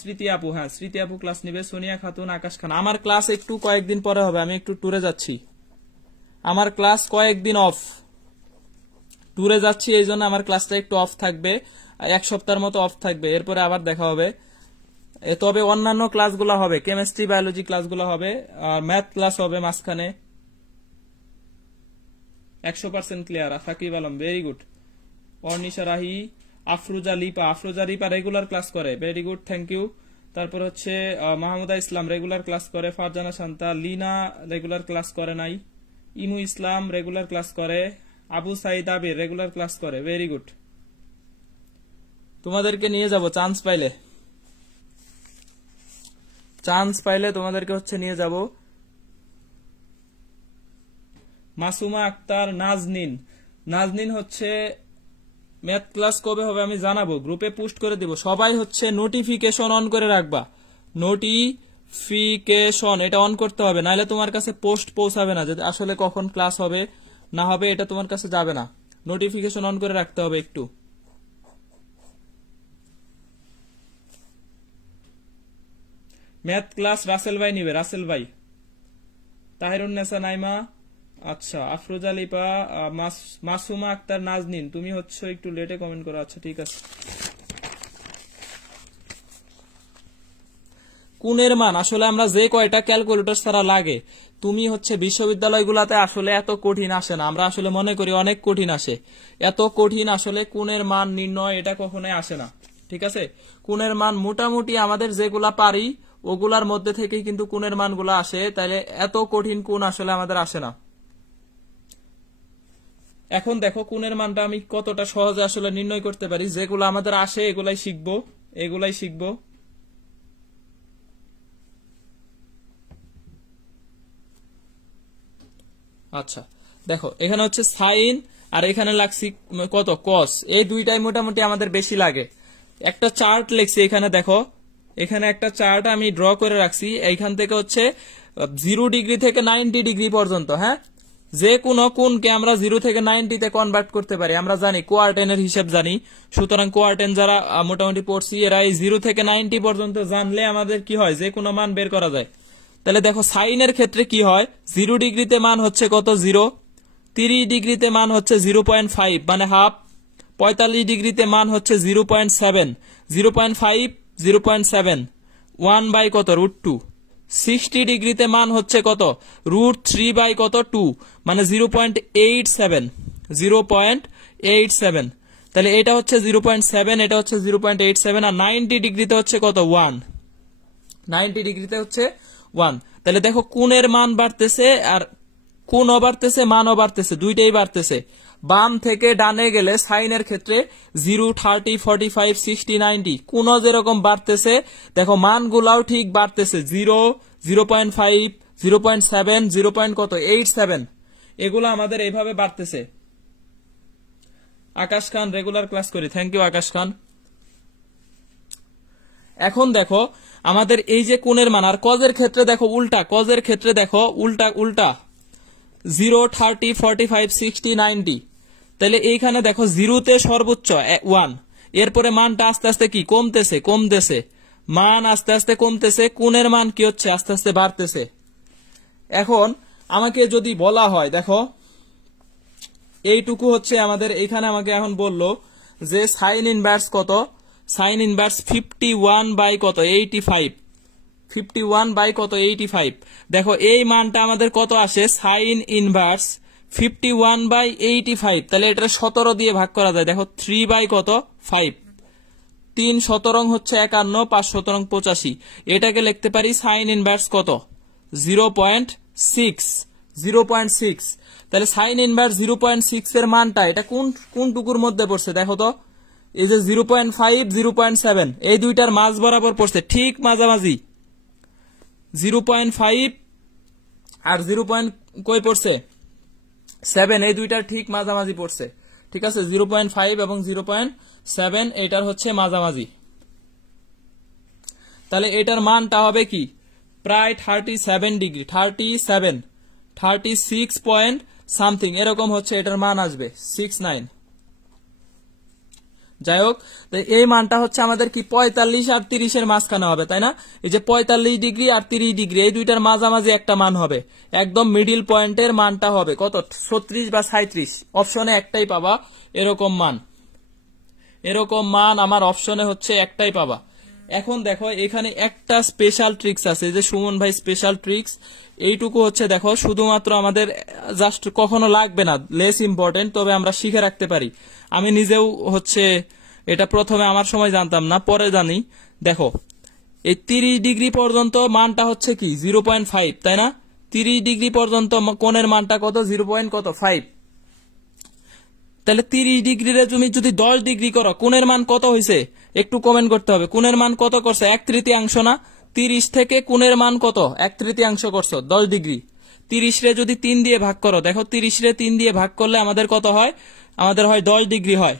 স্মৃতি আপু, হ্যাঁ স্মৃতি আপু ক্লাস নিবে, সোনিয়া খাতুন, আকাশ খান। আমার ক্লাস একটু কয়েকদিন পরে হবে, আমি একটু ট্যুরে যাচ্ছি, আমার ক্লাস কয়েকদিন অফ, ট্যুরে যাচ্ছি এই জন্য আমার ক্লাসটা একটু অফ থাকবে, 1 সপ্তাহের মতো অফ থাকবে, এরপরে আবার দেখা হবে। তবে অন্যান্য ক্লাসগুলো হবে, কেমিস্ট্রি বায়োলজি ক্লাসগুলো হবে, আর ম্যাথ ক্লাস হবে মাঝখানে। 100% clear. Sakib Alam, very good. Ornisha Rahi, Afroza Lipa regular class করে, ভেরি গুড, থ্যাংক ইউ। তারপর হচ্ছে মাহমুদা ইসলাম রেগুলার ক্লাস করে, ফারজানা শান্তা, লিনা রেগুলার ক্লাস করে নাই, ইমু ইসলাম রেগুলার ক্লাস করে, আবু সাইদ আবির রেগুলার ক্লাস করে, ভেরি গুড। তোমাদেরকে নিয়ে যাব চান্স পাইলে তোমাদেরকে হচ্ছে নিয়ে যাব। মাসুমা আক্তার, নাজনিন হচ্ছে ম্যাথ ক্লাস কবে হবে আমি জানাবো, গ্রুপে পোস্ট করে দিব, সবাই হচ্ছে নোটিফিকেশন অন করে রাখবা, নোটিফিকেশন এটা অন করতে হবে, নাহলে তোমার কাছে পোস্ট পৌঁছাবে না, যদি আসলে কখন ক্লাস হবে না হবে এটা তোমার কাছে যাবে না, নোটিফিকেশন অন করে রাখতে হবে একটু। ম্যাথ ক্লাস রাসেল ভাই নিবে, রাসেল ভাই। তাহিরুন্নেসা নাইমা, আচ্ছা আফরোজা লিপা, মাসুমা আক্তার, নাজনিন, তুমি হচ্ছে একটু লেটে কমেন্ট করো, আচ্ছা ঠিক আছে। কোণের মান আসলে আমরা যে কয়টা ক্যালকুলেটর ছাড়া লাগে, তুমি হচ্ছে বিশ্ববিদ্যালয়গুলোতে আসলে এত কঠিন আসে না, আমরা আসলে মনে করি অনেক কঠিন আসে, এত কঠিন আসলে কোণের মান নির্ণয় এটা কখনোই আসে না, ঠিক আছে। কোণের মান মোটামুটি আমাদের যেগুলা পারি ওগুলার মধ্যে থেকেই কিন্তু কোণের মানগুলো আসে, তাইলে এত কঠিন কোণ আসলে আমাদের আসে না। এখন দেখো কোণের মানটা আমি কতটা সহজে আসলে নির্ণয় করতে পারি, যেগুলো আমাদের আসে এগুলাই শিখবো। আচ্ছা দেখো এখানে হচ্ছে সাইন আর এখানে লাগছি কত কস, এই দুইটাই মোটামুটি আমাদের বেশি লাগে। একটা চার্ট লিখছি এখানে, দেখো এখানে একটা চার্ট আমি ড্র করে রাখছি, এইখান থেকে হচ্ছে 0 ডিগ্রি থেকে 90 ডিগ্রি পর্যন্ত, হ্যাঁ যে কোনো কোণকে আমরা 0 থেকে 90-তে কনভার্ট করতে পারি, আমরা জানি কোয়ার্টেনের হিসাব জানি, সুতরাং কোয়ার্টেন যারা মোটামুটি পড়ছি এরা এই 0 থেকে 90 পর্যন্ত জানলে আমাদের কি হয়, যে কোনো মান বের করা যায়। তাহলে দেখো সাইনের ক্ষেত্রে কি হয়, 0 ডিগ্রিতে মান হচ্ছে কত 0, 30 ডিগ্রিতে মান হচ্ছে 0.5 মানে হাফ, 45 ডিগ্রিতে মান হচ্ছে 0.7, 0.5 0.7 1 বাই কত √2, 60 ডিগ্রিতে মান হচ্ছে কত √3 বাই কত 2 মানে 0.87, তাহলে এটা হচ্ছে 0.7, এটা হচ্ছে 0.87, আর 90 ডিগ্রিতে হচ্ছে কত 1, 90 ডিগ্রিতে হচ্ছে 1। তাহলে দেখো কোণের মান বাড়তেছে আর কোণও বাড়তেছে মানও বাড়তেছে, দুইটাই বাড়তেছে। বাম থেকে ডানে গেলে সাইনের ক্ষেত্রে 0, 30, 45, 60, 90 কোণও যেরকম বাড়তেছে দেখো মানগুলাও ঠিক বাড়তেছে। 0, 0.5, 0.7, 0. কত 87 এগুলো আমাদের এইভাবে বাড়তেছে। আকাশ খান রেগুলার ক্লাস করি, থ্যাংক ইউ আকাশ খান। এখন দেখো আমাদের এই যে কোণের মান, আর কজের ক্ষেত্রে দেখো উল্টা, কজের ক্ষেত্রে দেখো উল্টা 0, 30, 45, 60, 90। তাহলে এইখানে দেখো 0তে সর্বোচ্চ 1, এরপরে মানটা আস্তে আস্তে কি কমতেছে, মান আস্তে আস্তে কমতেছে, কোণের মান কি হচ্ছে আস্তে আস্তে বাড়তেছে। এখন আমাকে যদি বলা হয় দেখো এইটুকু হচ্ছে আমাদের, এইখানে আমাকে এখন বললো যে সাইন ইনভার্স কত, সাইন ইনভার্স 51 বাই কত 85, 51 বাই কত 85। দেখো এই মানটা আমাদের কত আসে, সাইন ইনভার্স 51 বাই 85। তাহলে এটা 17 দিয়ে ভাগ করা যায়। দেখো 3 বাই কত 5, 3 17 হচ্ছে 51, 5 17 85। এটাকে লিখতে পারি সাইন ইনভার্স কত 0.6। তাহলে সাইন ইনভার্স 0.6 এর মানটা এটা কোন টুকুর মধ্যে পড়ছে দেখো তো, এই যে 0.5, 0.7 এই দুইটার মাঝ বরাবর পড়ছে, ঠিক মাঝামাঝি। 0.5 আর 0. কই পড়ছে 7, এই দুইটার ঠিক মাঝামাঝি পড়ছে, ঠিক আছে। 0.5 এবং 0.7 এটার হচ্ছে মাঝামাঝি। তাহলে এটার মানটা হবে কি প্রায় 37 ডিগ্রি, 36 পয়েন্ট সামথিং এরকম হচ্ছে এটার মান আসবে 69। যাই হোক এই মানটা হচ্ছে আমাদের কি 45 আর 30 এর মাঝখানে হবে, তাই না? এই যে 45 ডিগ্রি আর 30 ডিগ্রি এই দুইটার মাঝামাঝি একটা মান হবে, একদম মিডিল পয়েন্টের মানটা হবে কত 36 বা 37। অপশনে একটাই পাবা এরকম মান আমার অপশনে হচ্ছে একটাই পাবা। এখন দেখো এখানে একটা স্পেশাল ট্রিক্স আছে, যে সুমন ভাই স্পেশাল ট্রিক্স, এইটুকু হচ্ছে দেখো শুধুমাত্র আমাদের জাস্ট কখনো লাগবে না, লেস ইম্পর্টেন্ট, তবে আমরা শিখে রাখতে পারি। আমি নিজেও হচ্ছে এটা প্রথমে আমার সময় জানতাম না, পরে জানি। দেখো এই 30 ডিগ্রি পর্যন্ত মানটা হচ্ছে কি 0.5, তাই না? 30 ডিগ্রি পর্যন্ত কোণের মানটা কত 0.5। তাহলে 30 ডিগ্রিরে তুমি যদি 10 ডিগ্রি করো কোণের মান কত হয়েছে একটু কমেন্ট করতে হবে। কোণের মান কত করছে 1/3 না? 30 থেকে কোণের মান কত 1/3 করছো 10 ডিগ্রি। 30 রে যদি 3 দিয়ে ভাগ করো, দেখো 30 রে 3 দিয়ে ভাগ করলে আমাদের কত হয়, আমাদের হয় 10 ডিগ্রি হয়।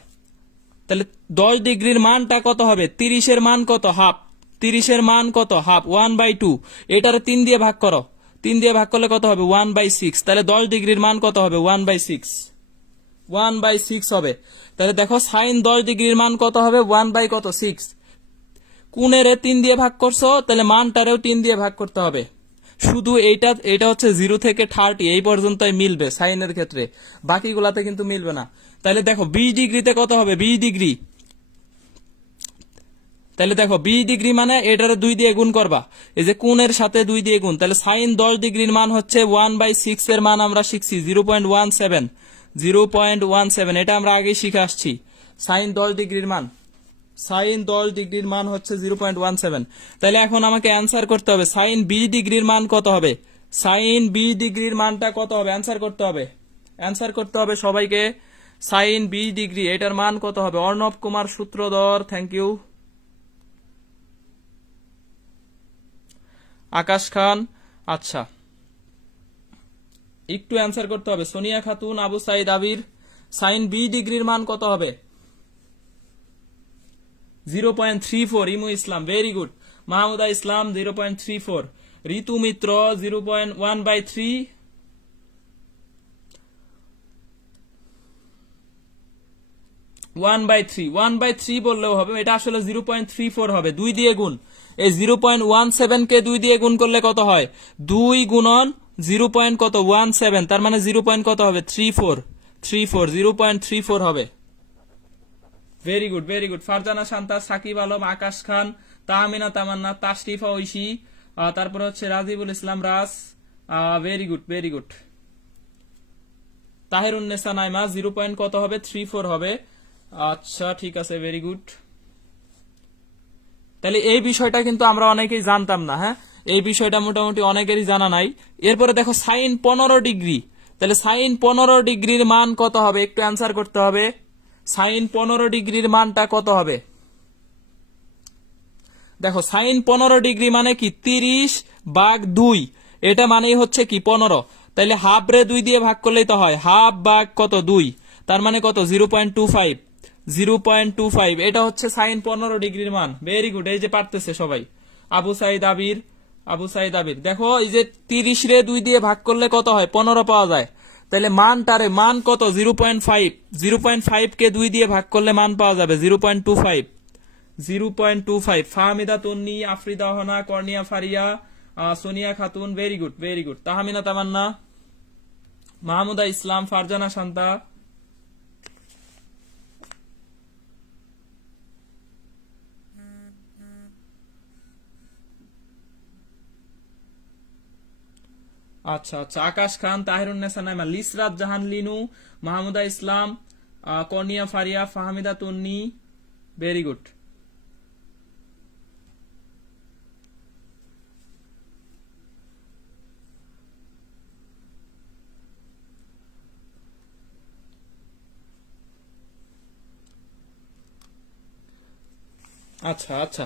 তাহলে 10 ডিগ্রির মানটা কত হবে, 30 এর মান কত হাফ, 30 এর মান কত হাফ 1/2। এটারে 3 দিয়ে ভাগ করো, 3 দিয়ে ভাগ করলে কত হবে 1/6। তাহলে 10 ডিগ্রির মান কত হবে 1/6 হবে। তাহলে দেখো সাইন 10 ডিগ্রির মান কত হবে 1/6। কোণের 3 দিয়ে ভাগ করছো, তাহলে মানটারেও 3 দিয়ে ভাগ করতে হবে। শুধু এটা হচ্ছে 0 থেকে 30 এই পর্যন্তই মিলবে সাইনের ক্ষেত্রে, বাকিগুলাতে কিন্তু মিলবে না। তাহলে দেখো 20 ডিগ্রিতে কত হবে 20 ডিগ্রি। তাহলে দেখো 20 ডিগ্রি মানে এটারে 2 দিয়ে গুণ করবা, এই যে কোণের সাথে 2 দিয়ে গুণ। তাহলে সাইন 10 ডিগ্রির মান হচ্ছে 1/6 এর মান আমরা শিখছি 0.17। এটা আমরা আগে শিখে আসছি। সাইন 10 ডিগ্রির মান হচ্ছে 0.17। তাহলে এখন আমাকে অ্যান্সার করতে হবে সাইন 20 ডিগ্রির মান কত হবে, সাইন 20 ডিগ্রির মানটা কত হবে অ্যান্সার করতে হবে সবাইকে। সাইন 20 ডিগ্রি এটার মান কত হবে, অর্ণব কুমার সূত্রধর, থ্যাংক ইউ। আকাশ খান, আচ্ছা একটু অ্যান্সার করতে হবে। সোনিয়া খাতুন, আবু সাইদ আবির, সাইন 20 ডিগ্রির মান কত হবে 0.34। ইমু ইসলাম ভেরি গুড। মাহমুদা ইসলাম 0.34। ঋতু মিত্র 0.1/3। 1/3 বললেও হবে, এটা আসলে 0.34 হবে, 2 দিয়ে গুণ। এই 0.17 কে 2 দিয়ে গুণ করলে কত হয়, 2 গুণন 0.17, তার মানে 0. কত হবে 0.34 হবে। Very good. ফারজানা শান্তা, সাকিব আলম, আকাশ খান, তাহমিনা তামান্না, তাশরিফা ঐশী, তারপরে হচ্ছে রাজিবুল ইসলাম রাস, ভেরি গুড। তাহিরুন্নেসা নাইমা 0. কত হবে 34 হবে। আচ্ছা ঠিক আছে, ভেরি গুড। তাহলে এই বিষয়টা কিন্তু আমরা অনেকেই জানতাম না। হ্যাঁ, এই বিষয়টা মোটামুটি অনেকেরই জানা নাই। এরপরে দেখো সাইন 15 ডিগ্রি, তাহলে সাইন 15 ডিগ্রির মান কত হবে একটু অ্যান্সার করতে হবে। সাইন 15 ডিগ্রির মানটা কত হবে? দেখো সাইন 15 ডিগ্রি মানে কি 30/2, এটা মানেই হচ্ছে কি 15, তাহলে হাফ রে 2 দিয়ে ভাগ করলেই তো হয়, হাফ ভাগ কত 2, তার মানে কত 0.25, এটা হচ্ছে সাইন 15 ডিগ্রির মান। ভেরি গুড, এই যে পারতেছে সবাই। আবু সাইদ আবির দেখো এই যে 30 রে 2 দিয়ে ভাগ করলে কত হয় 15 পাওয়া যায়, তাহলে মান কত 0.5 কে 2 দিয়ে ভাগ করলে মান পাওয়া যাবে 0.25। Fahmida Tonni, Afrida Hana, Kornia Faria, Sonia Khatun, very good. তাহমিনা তামান্না, মাহমুদা ইসলাম, ফারজানা শান্তা। আচ্ছা, আকাশ খান, তাহিরুন্নেসা নাইমা, লিসরাত জাহান লিনু, মাহমুদা ইসলাম, কর্নিয়া ফারিয়া, ফাহমিদা তন্নি, ভেরি গুড। আচ্ছা,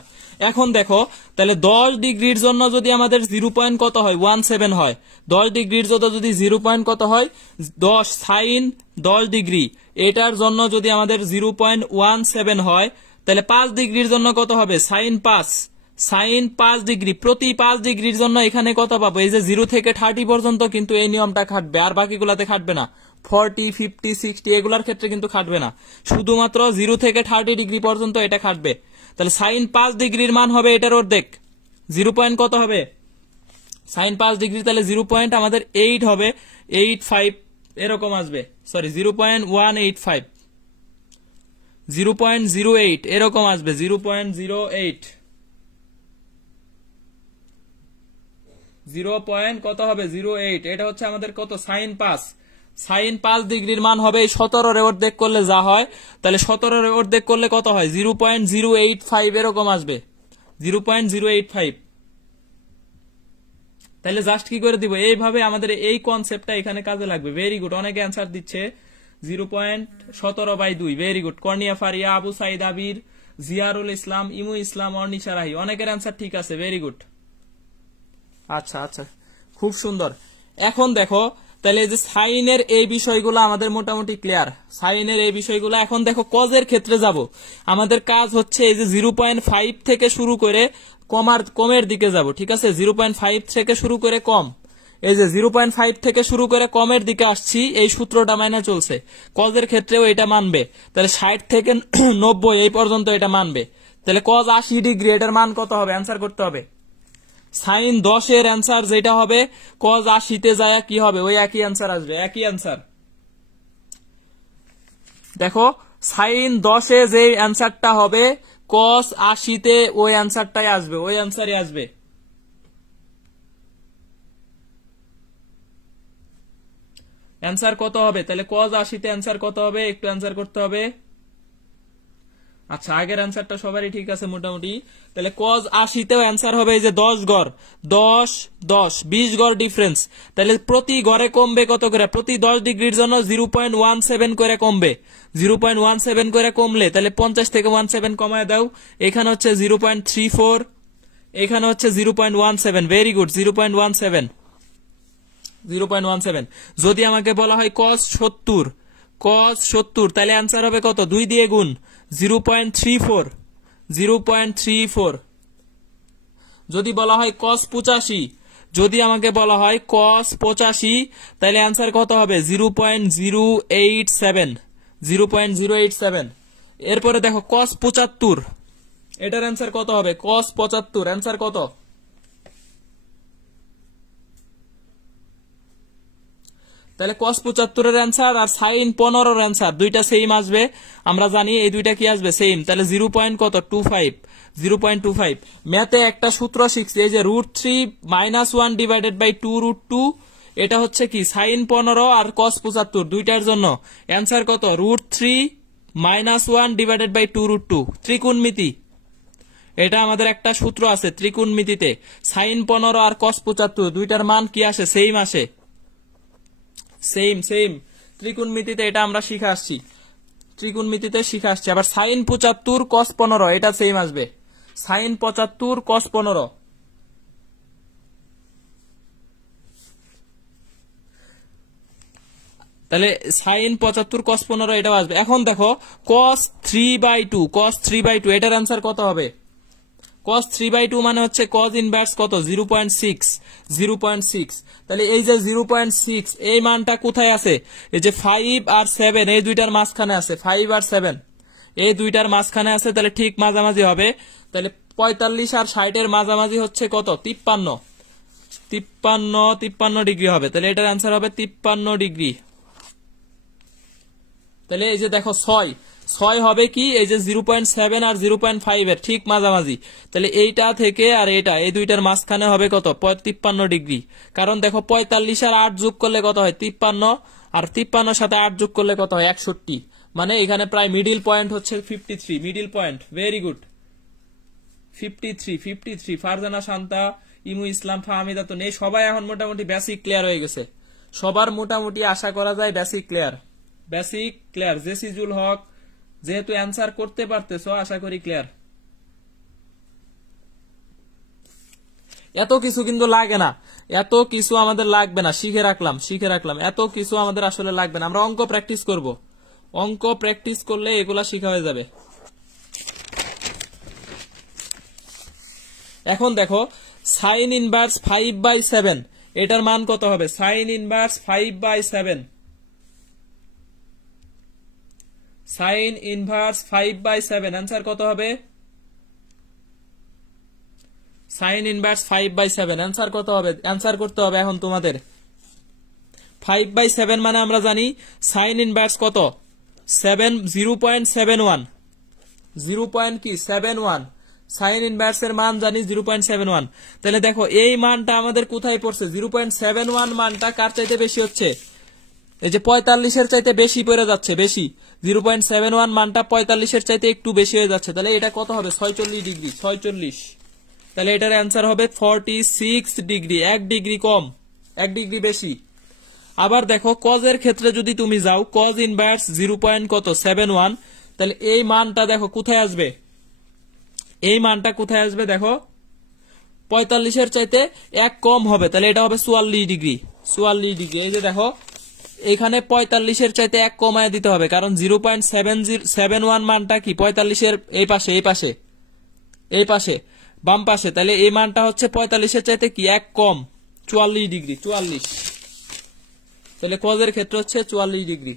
এখন দেখো তাহলে 10 ডিগ্রির জন্য যদি আমাদের 0. কত হয় 17 হয়, 10 ডিগ্রির জন্য যদি 0. কত হয় 10 সাইন 10 ডিগ্রি, এটার জন্য যদি আমাদের 0.17 হয়, তাহলে 5 ডিগ্রির জন্য কত হবে সাইন 5 ডিগ্রি, প্রতি 5 ডিগ্রির জন্য এখানে কত পাবো, এই যে 0 থেকে 30 পর্যন্ত কিন্তু এই নিয়মটা খাটবে, আর বাকিগুলাতে খাটবে না। 40, 50, 60 এগুলার ক্ষেত্রে কিন্তু খাটবে না, শুধুমাত্র 0 থেকে 30 ডিগ্রি পর্যন্ত এটা খাটবে। তাহলে সাইন 5 ডিগ্রির মান হবে এটার অর্ধেক, 0. কত হবে সাইন 5 ডিগ্রি, তাহলে 0. আমাদের 8 হবে, 85 এরকম আসবে, সরি 0.185, 0.08 এরকম আসবে, 0.08, 0. কত হবে 0.8, এটা হচ্ছে আমাদের কত সাইন 5 ডিগ্রির মান হবে 17 রে অর্ধেক করলে যা হয়, তাহলে 17 রে অর্ধেক করলে কত হয় 0.085 এরকম আসবে, 0.085। তাহলে জাস্ট কি করে দিব, এইভাবে আমাদের এই কনসেপ্টটা এখানে কাজে লাগবে। ভেরি গুড, অনেকে অ্যান্সার দিচ্ছে 0.17/2, ভেরি গুড। কর্নিয়া ফারিয়া, আবু সাইদ আবির, জিয়ারুল ইসলাম, ইমু ইসলাম, অর্নিশা রাহি, অনেকের অ্যান্সার ঠিক আছে, ভেরি গুড। আচ্ছা, খুব সুন্দর। এখন দেখো তাহলে এই যে সাইনের এই বিষয়গুলো আমাদের মোটামুটি ক্লিয়ার, সাইনের এই বিষয়গুলো। এখন দেখো কজের ক্ষেত্রে যাব, আমাদের কাজ হচ্ছে এই যে 0.5 থেকে শুরু করে কমের দিকে যাব, ঠিক আছে, 0.5 থেকে শুরু করে কম, এই যে 0.5 থেকে শুরু করে কমের দিকে আসছি, এই সূত্রটা মাইনে চলছে। কজের ক্ষেত্রেও এটা মানবে, তাহলে 60 থেকে 90 এই পর্যন্ত এটা মানবে। তাহলে কজ 80 ডিগ্রি, এটার মান কত হবে অ্যান্সার করতে হবে। সাইন 10 এর অ্যান্সার যেটা হবে কজ 80 তে যায় কি হবে, ওই একই অ্যান্সার আসবে, একই অ্যান্সার। দেখো সাইন 10 এ যে অ্যান্সারটা হবে কস 80 তে ওই অ্যান্সারটাই আসবে, ওই অ্যান্সারই আসবে। অ্যান্সার কত হবে তাহলে কজ 80 তে অ্যান্সার কত হবে একটু অ্যান্সার করতে হবে। আচ্ছা, আগের অ্যান্সারটা সবারই ঠিক আছে মোটামুটি। তাহলে কজ 80 তেও অ্যান্সার হবে এই যে 10 গড়, 10 10 20 গড় ডিফারেন্স। তাহলে প্রতি গড়ে কমবে কত করে, প্রতি 10 ডিগ্রির জন্য 0.17 করে কমবে, 0.17 করে কমলে তাহলে 50 থেকে 17 কমায় দাও, এখানে হচ্ছে 0.34, এখানে হচ্ছে 0.17, ভেরি গুড, 0.17। যদি আমাকে বলা হয় কজ 70 তাহলে অ্যান্সার হবে কত, 2 দিয়ে গুণ 0.34। যদি বলা হয় কস 85, যদি আমাকে বলা হয় কস 85 তাহলে অ্যান্সার কত হবে 0.087। এরপরে দেখো কস 75, এটার অ্যান্সার কত হবে, কস 75 অ্যান্সার কত, তাহলে cos 75 এর অ্যান্সার আর sin 15 এর অ্যান্সার দুইটা সেম আসবে, আমরা জানি এই দুইটা কি আসবে সেম। তাহলে 0.25 ম্যাথে একটা সূত্র শিখছি, এই যে √3 - 1 ডিভাইডেড বাই 2√2, এটা হচ্ছে কি sin 15 আর cos 75 দুইটার জন্য অ্যান্সার কত, √3 - 1 ডিভাইডেড বাই 2√2, ত্রিকোণমিতি। এটা আমাদের একটা সূত্র আছে ত্রিকোণমিতিতে, sin 15 আর cos 75 দুইটার মান কি আসে, সেম আসে, সেম ত্রিকোণমিতিতে এটা আমরা শিখে আসছি, ত্রিকোণমিতিতে শিখে আসছি। আবার sin 75 cos 15 এটা সেম আসবে, sin 75 cos 15। তাহলে sin 75 cos 15 এটাও আসবে। এখন দেখো cos 3/2 এটার आंसर কত হবে? cos 3/2 মানে হচ্ছে cos ইনভার্স কত 0.6। তাহলে এই যে 0.6 এই মানটা কোথায় আছে? এই যে 5 আর 7 এই দুইটার মাঝখানে আছে, 5 আর 7 এই দুইটার মাঝখানে আছে, তাহলে ঠিক মাঝামাঝি হবে। তাহলে 45 আর 60 এর মাঝামাঝি হচ্ছে কত? 53 ডিগ্রি হবে। তাহলে এটার आंसर হবে 53 ডিগ্রি। তাহলে এই যে দেখো 6 হবে কি, এই যে 0.7 আর 0.5 এর ঠিক মাঝামাঝি, তাহলে এইটা থেকে আর এটা এই দুইটার মাঝখানে হবে কত? 53 ডিগ্রি। কারণ দেখো 45 আর 8 যোগ করলে কত হয়? 53, আর 53 সাথে 8 যোগ করলে কত হয়? 61। মানে এখানে প্রায় মিডিল পয়েন্ট হচ্ছে 53, middle point. Very good, 53। Farzana Shanta, ইমু ইসলাম, ফাহমিদা তো নেই, সবাই এখন মোটামুটি বেসিক ক্লিয়ার হয়ে গেছে, সবার মোটামুটি আশা করা যায় বেসিক ক্লিয়ার। জেসিজুল হক যেহেতু অ্যান্সার করতে পারতেছো আশা করি ক্লিয়ার। এত কিছু কিন্তু লাগে না, এত কিছু আমাদের লাগবে না, শিখে রাখলাম, এত কিছু আমাদের আসলে লাগবে না। আমরা অঙ্ক প্র্যাকটিস করব, অঙ্ক প্র্যাকটিস করলে এগুলা শিখা হয়ে যাবে। এখন দেখো sin ইনভার্স 5/7 এটার মান কত হবে? sin inverse 5/7, sin inverse 5/7 answer কত হবে? sin ইনভার্স 5/7 आंसर কত হবে? आंसर করতে হবে এখন তোমাদের। 5/7 মানে আমরা জানি sin ইনভার্স কত? 0.71, 0.71 sin ইনভার্স এর মান জানি 0.71। তাহলে দেখো এই মানটা আমাদের কোথায় পড়ছে? 0.71 মানটা কার চাইতে বেশি হচ্ছে? এই যে 45 এর চাইতে বেশি পড়ে যাচ্ছে, বেশি। 0.71 মানটা 45 এর চাইতে একটু বেশি হয়ে যাচ্ছে, তাহলে এটা কত হবে? 46 ডিগ্রি, 46। তাহলে এটার आंसर হবে 46 ডিগ্রি, 1 ডিগ্রি কম, 1 ডিগ্রি বেশি। আবার দেখো cos এর ক্ষেত্রে যদি তুমি যাও, cos ইনভার্স 0.71, তাহলে এই মানটা দেখো কোথায় আসবে? এই মানটা কোথায় আসবে দেখো, 45 এর চাইতে 1 কম হবে, তাহলে এটা হবে 44 ডিগ্রি, 44 ডিগ্রি। এই যে দেখো এখানে 45 এর চাইতে 1 কমায় দিতে হবে, কারণ 0.71 মানটা কি 45 এর এই পাশে বাম পাশে, তাহলে এই মানটা হচ্ছে 45 এর চাইতে কি 1 কম, 44 ডিগ্রি, 44। তাহলে cos এর ক্ষেত্রে হচ্ছে 44 degree.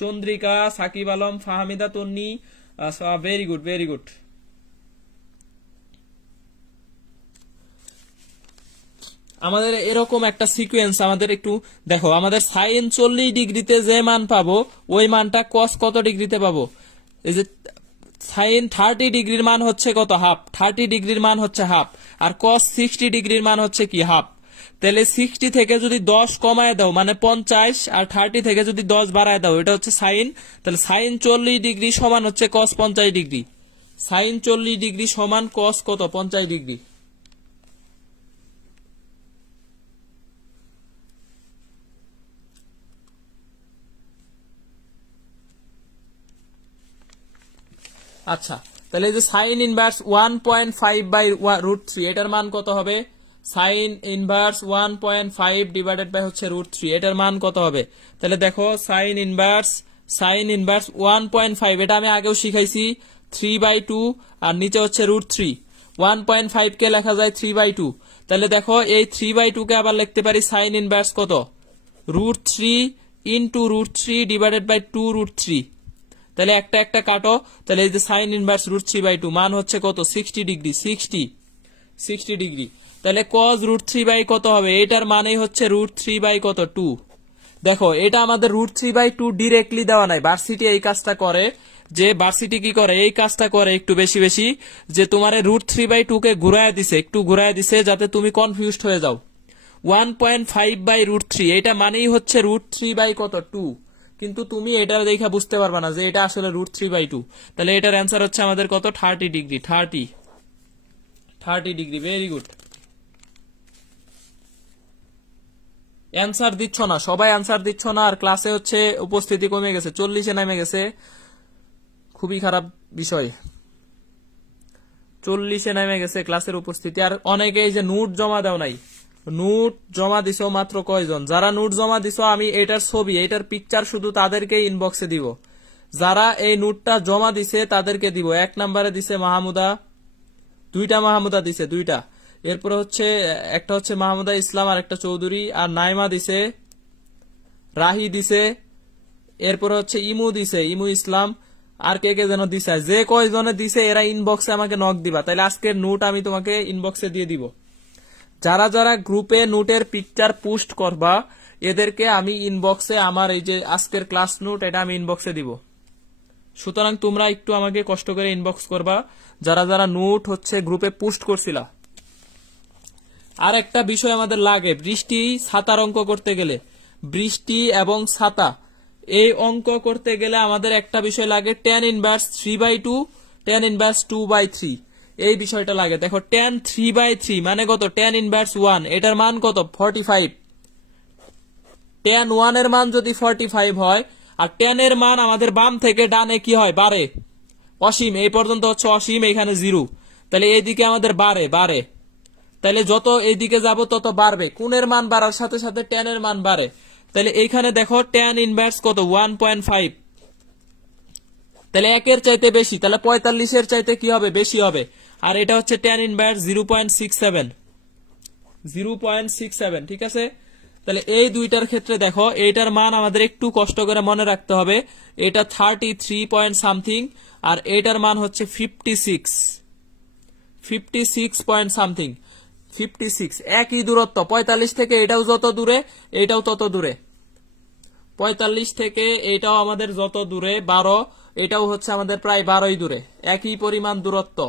Chandrika, Shakib Alam, Fahmida Tonni, very good. আমাদের এরকম একটা সিকোয়েন্স আমাদের একটু দেখো, আমাদের sin 40 ডিগ্রিতে যে মান পাবো ওই মানটা cos কত ডিগ্রিতে পাবো? এই যে sin 30 ডিগ্রির মান হচ্ছে কত? হাফ। 30 ডিগ্রির মান হচ্ছে হাফ, আর cos 60 ডিগ্রির মান হচ্ছে কি? হাফ। তাহলে 60 থেকে যদি 10 কমায় দাও মানে 50, আর 30 থেকে যদি 10 বাড়ায় দাও এটা হচ্ছে sin। তাহলে sin 40 ডিগ্রি সমান হচ্ছে cos 50 ডিগ্রি, sin 40 ডিগ্রি সমান cos কত? 50 ডিগ্রি। আচ্ছা, তাহলে এই যে sin ইনভার্স 1.5/√3 এটার মান কত হবে? sin ইনভার্স 1.5 ডিভাইডেড বাই হচ্ছে √3 এটার মান কত হবে? তাহলে দেখো sin ইনভার্স 1.5 এটা আমি আগেও শিখাইছি, 3/2 আর নিচে হচ্ছে √3। 1.5 কে লেখা যায় 3/2। তাহলে দেখো এই 3/2 কে আবার লিখতে পারি sin ইনভার্স কত? √3 ইনটু √3 ডিভাইডেড বাই 2√3। তাহলে একটা একটা কাটো, তাহলে এই যে sin ইনভার্স √3/2 মান হচ্ছে কত? 60 ডিগ্রি, 60 ডিগ্রি। তাহলে cos √3 কত হবে? এটার মানেই হচ্ছে √3 কত? 2। দেখো এটা আমাদের √3/2 ডিরেক্টলি দেওয়া নাই, ভার্সিটি এই কাজটা করে, যে ভার্সিটি কি করে এই কাজটা করে একটু বেশি, যে তোমারে √3/2 কে একটু ঘুরায় দিছে যাতে তুমি কনফিউজড হয়ে যাও। 1.5/√3 এটা মানেই হচ্ছে √3 কত? 2। কিন্তু তুমি এটা দেখে বুঝতে পারবা না যে এটা আসলে √3/2। তাহলে এটার অ্যান্সার হচ্ছে আমাদের কত, 30 degree. 30 degree, very good. Answer দিচ্ছ না, সবাই অ্যান্সার দিচ্ছ না, আর ক্লাসে হচ্ছে উপস্থিতি কমে গেছে, 40-এ নেমে গেছে। খুবই খারাপ বিষয়, 40-এ নেমে গেছে ক্লাসের উপস্থিতি। আর অনেকেই যে নোট জমা দাও নাই, নোট জমা দিছো মাত্র কয়জন? যারা নোট জমা দিছো আমি এটার ছবি, এটার পিকচার শুধু তাদেরকে ইনবক্সে দিব। যারা এই নোটটা জমা দিছে তাদেরকে দিব। 1 নম্বরে দিছে মাহমুদা, 2টা মাহমুদা দিছে, 2টা। এরপরে হচ্ছে একটা হচ্ছে মাহমুদা ইসলাম আর একটা চৌধুরী, আর নাইমা দিছে, রাহি দিছে, এরপরে হচ্ছে ইমু দিছে, ইমু ইসলাম, আর কে কে যেন দিছে। যে কয়জনে দিছে এরা ইনবক্সে আমাকে নক দিবা, তাহলে আজকের নোট আমি তোমাকে ইনবক্সে দিয়ে দিব। যারা যারা গ্রুপে নোটের পিকচার পোস্ট করবা এদেরকে আমি ইনবক্সে আমার এই যে আজকের ক্লাস নোট এটা আমি ইনবক্সে দিব। সুতরাং তোমরা একটু আমাকে কষ্ট করে ইনবক্স করবা যারা যারা নোট হচ্ছে গ্রুপে পোস্ট করছিলা। আর একটা বিষয় আমাদের লাগে, বৃষ্টি ছাতার অঙ্ক করতে গেলে, বৃষ্টি এবং ছাতা এই অঙ্ক করতে গেলে আমাদের একটা বিষয় লাগে, tan ইনভার্স 3/2, tan ইনভার্স 2/3, এই বিষয়টা লাগে। দেখো tan 3/3 মানে কত, tan ইনভার্স 1, এটার মান কত, 45। tan 1 এর মান যদি 45 হয় আর tan এর মান আমাদের বাম থেকে ডানে কি হয়, বাড়ে, অসীম, এই পর্যন্ত হচ্ছে অসীম, এখানে 0, তাহলে এইদিকে আমাদের বাড়ে, তাহলে যত এইদিকে যাব তত বাড়বে, কোণের মান বাড়ার সাথে সাথে tan এর মান বাড়ে। তাহলে এইখানে দেখো tan ইনভার্স কত, 1.5, তাহলে 1 এর চাইতে বেশি, তাহলে 45 এর চাইতে কি হবে, বেশি হবে। আর এটা হচ্ছে tan ইনভার্স 0.67, ঠিক আছে। তাহলে এই দুইটার ক্ষেত্রে দেখো এইটার মান আমাদের একটু কষ্ট করে মনে রাখতে হবে, এটা 33 পয়েন্ট সামথিং আর এইটার মান হচ্ছে 56 পয়েন্ট সামথিং, 56, একই দূরত্ব, 45 থেকে এটাও যত দূরে এটাও তত দূরে, 45 থেকে এটাও আমাদের যত দূরে 12, এটাও হচ্ছে আমাদের প্রায় 12ই দূরে, একই পরিমাণ দূরত্ব।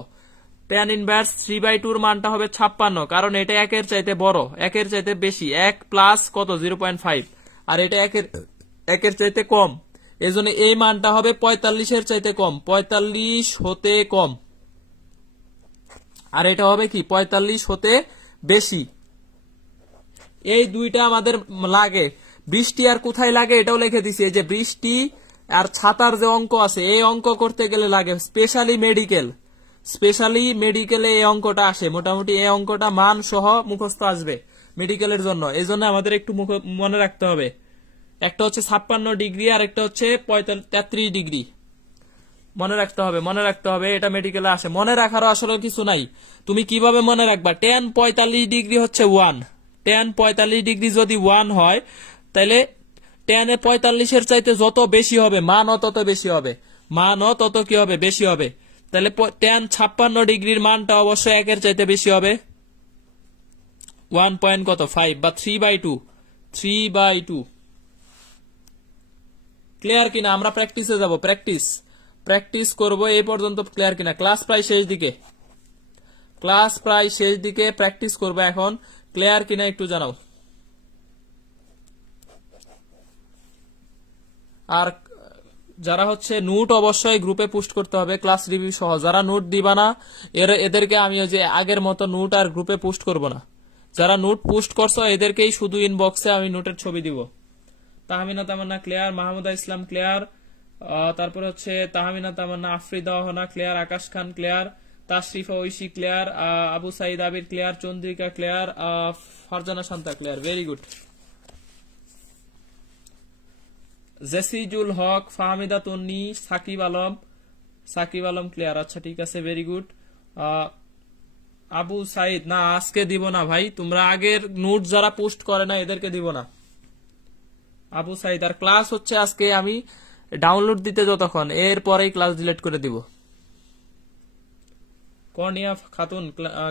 tan ইনভার্স 3/2 এর মানটা হবে 56, কারণ এটা 1 এর চাইতে বড়, 1 এর চাইতে বেশি, 1 প্লাস কত 0.5, আর এটা 1 এর চাইতে কম, এজন্য এই মানটা হবে 45 এর চাইতে কম, 45 হতে কম, আর এটা হবে কি 45 হতে বেশি। এই দুইটা আমাদের লাগে। বৃষ্টি আর কোথায় লাগে এটাও লিখে দিছি, এই যে বৃষ্টি আর ছাতার যে অঙ্ক আছে এই অঙ্ক করতে গেলে লাগে স্পেশালি মেডিকেলে এই অঙ্কটা আসে, মোটামুটি এই অঙ্কটা মান সহ মুখস্থ আসবে মেডিকেলের জন্য, এই জন্য আমাদের একটু মনে রাখতে হবে, একটা হচ্ছে 56 ডিগ্রি আর একটা হচ্ছে 33 ডিগ্রি, মনে রাখতে হবে, এটা মেডিকেলে আসে। মনে রাখারও আসলে কিছু নাই, তুমি কিভাবে মনে রাখবা, tan 45 ডিগ্রি হচ্ছে 1, tan 45 ডিগ্রি যদি 1 হয় তাহলে tan 45 এর চাইতে যত বেশি হবে মানও তত বেশি হবে, কি হবে, বেশি হবে। তাহলে tan 56 ডিগ্রির মানটা অবশ্যই 1 এর চাইতে বেশি হবে, 1.5 বা 3/2। ক্লিয়ার কিনা? আমরা প্র্যাকটিসে যাব, প্র্যাকটিস করব। এই পর্যন্ত ক্লিয়ার কিনা? ক্লাস প্রায় শেষ দিকে, প্র্যাকটিস করবো এখন, ক্লিয়ার কিনা একটু জানাও। আর যারা হচ্ছে নোট অবশ্যই গ্রুপে পোস্ট করতে হবে, ক্লাস রিভিউ সহ। যারা নোট দিবা না এদেরকে আমি ওই যে আগের মতো নোট আর গ্রুপে পোস্ট করব না। যারা নোট পোস্ট করছো এদেরকেই শুধু ইনবক্সে আমি নোটের ছবি দিব। তাহমিনা তামান্না ক্লিয়ার, মাহমুদা ইসলাম ক্লিয়ার, তারপরে হচ্ছে Tahmina Tamanna, Afrida Ohana clear, Akash Khan clear, Tashrifa Oishi clear, Abu Saeed Abir clear, Chandrika clear, Farzana Shanta clear, very good. Jesijul Haque, Fahmida Tonni, Sakib Alam clear, আচ্ছা ঠিক আছে, ভেরি গুড। আবু সাইদ না, আজকে দিব না ভাই, তোমরা আগের নোট যারা পোস্ট করে না এদেরকে দিব না। আবু সাইদ, আর ক্লাস হচ্ছে আজকে আমি ডাউনলোড দিতে যতক্ষণ, এরপরেই ক্লাস ডিলিট করে দিব। Cornea Khatun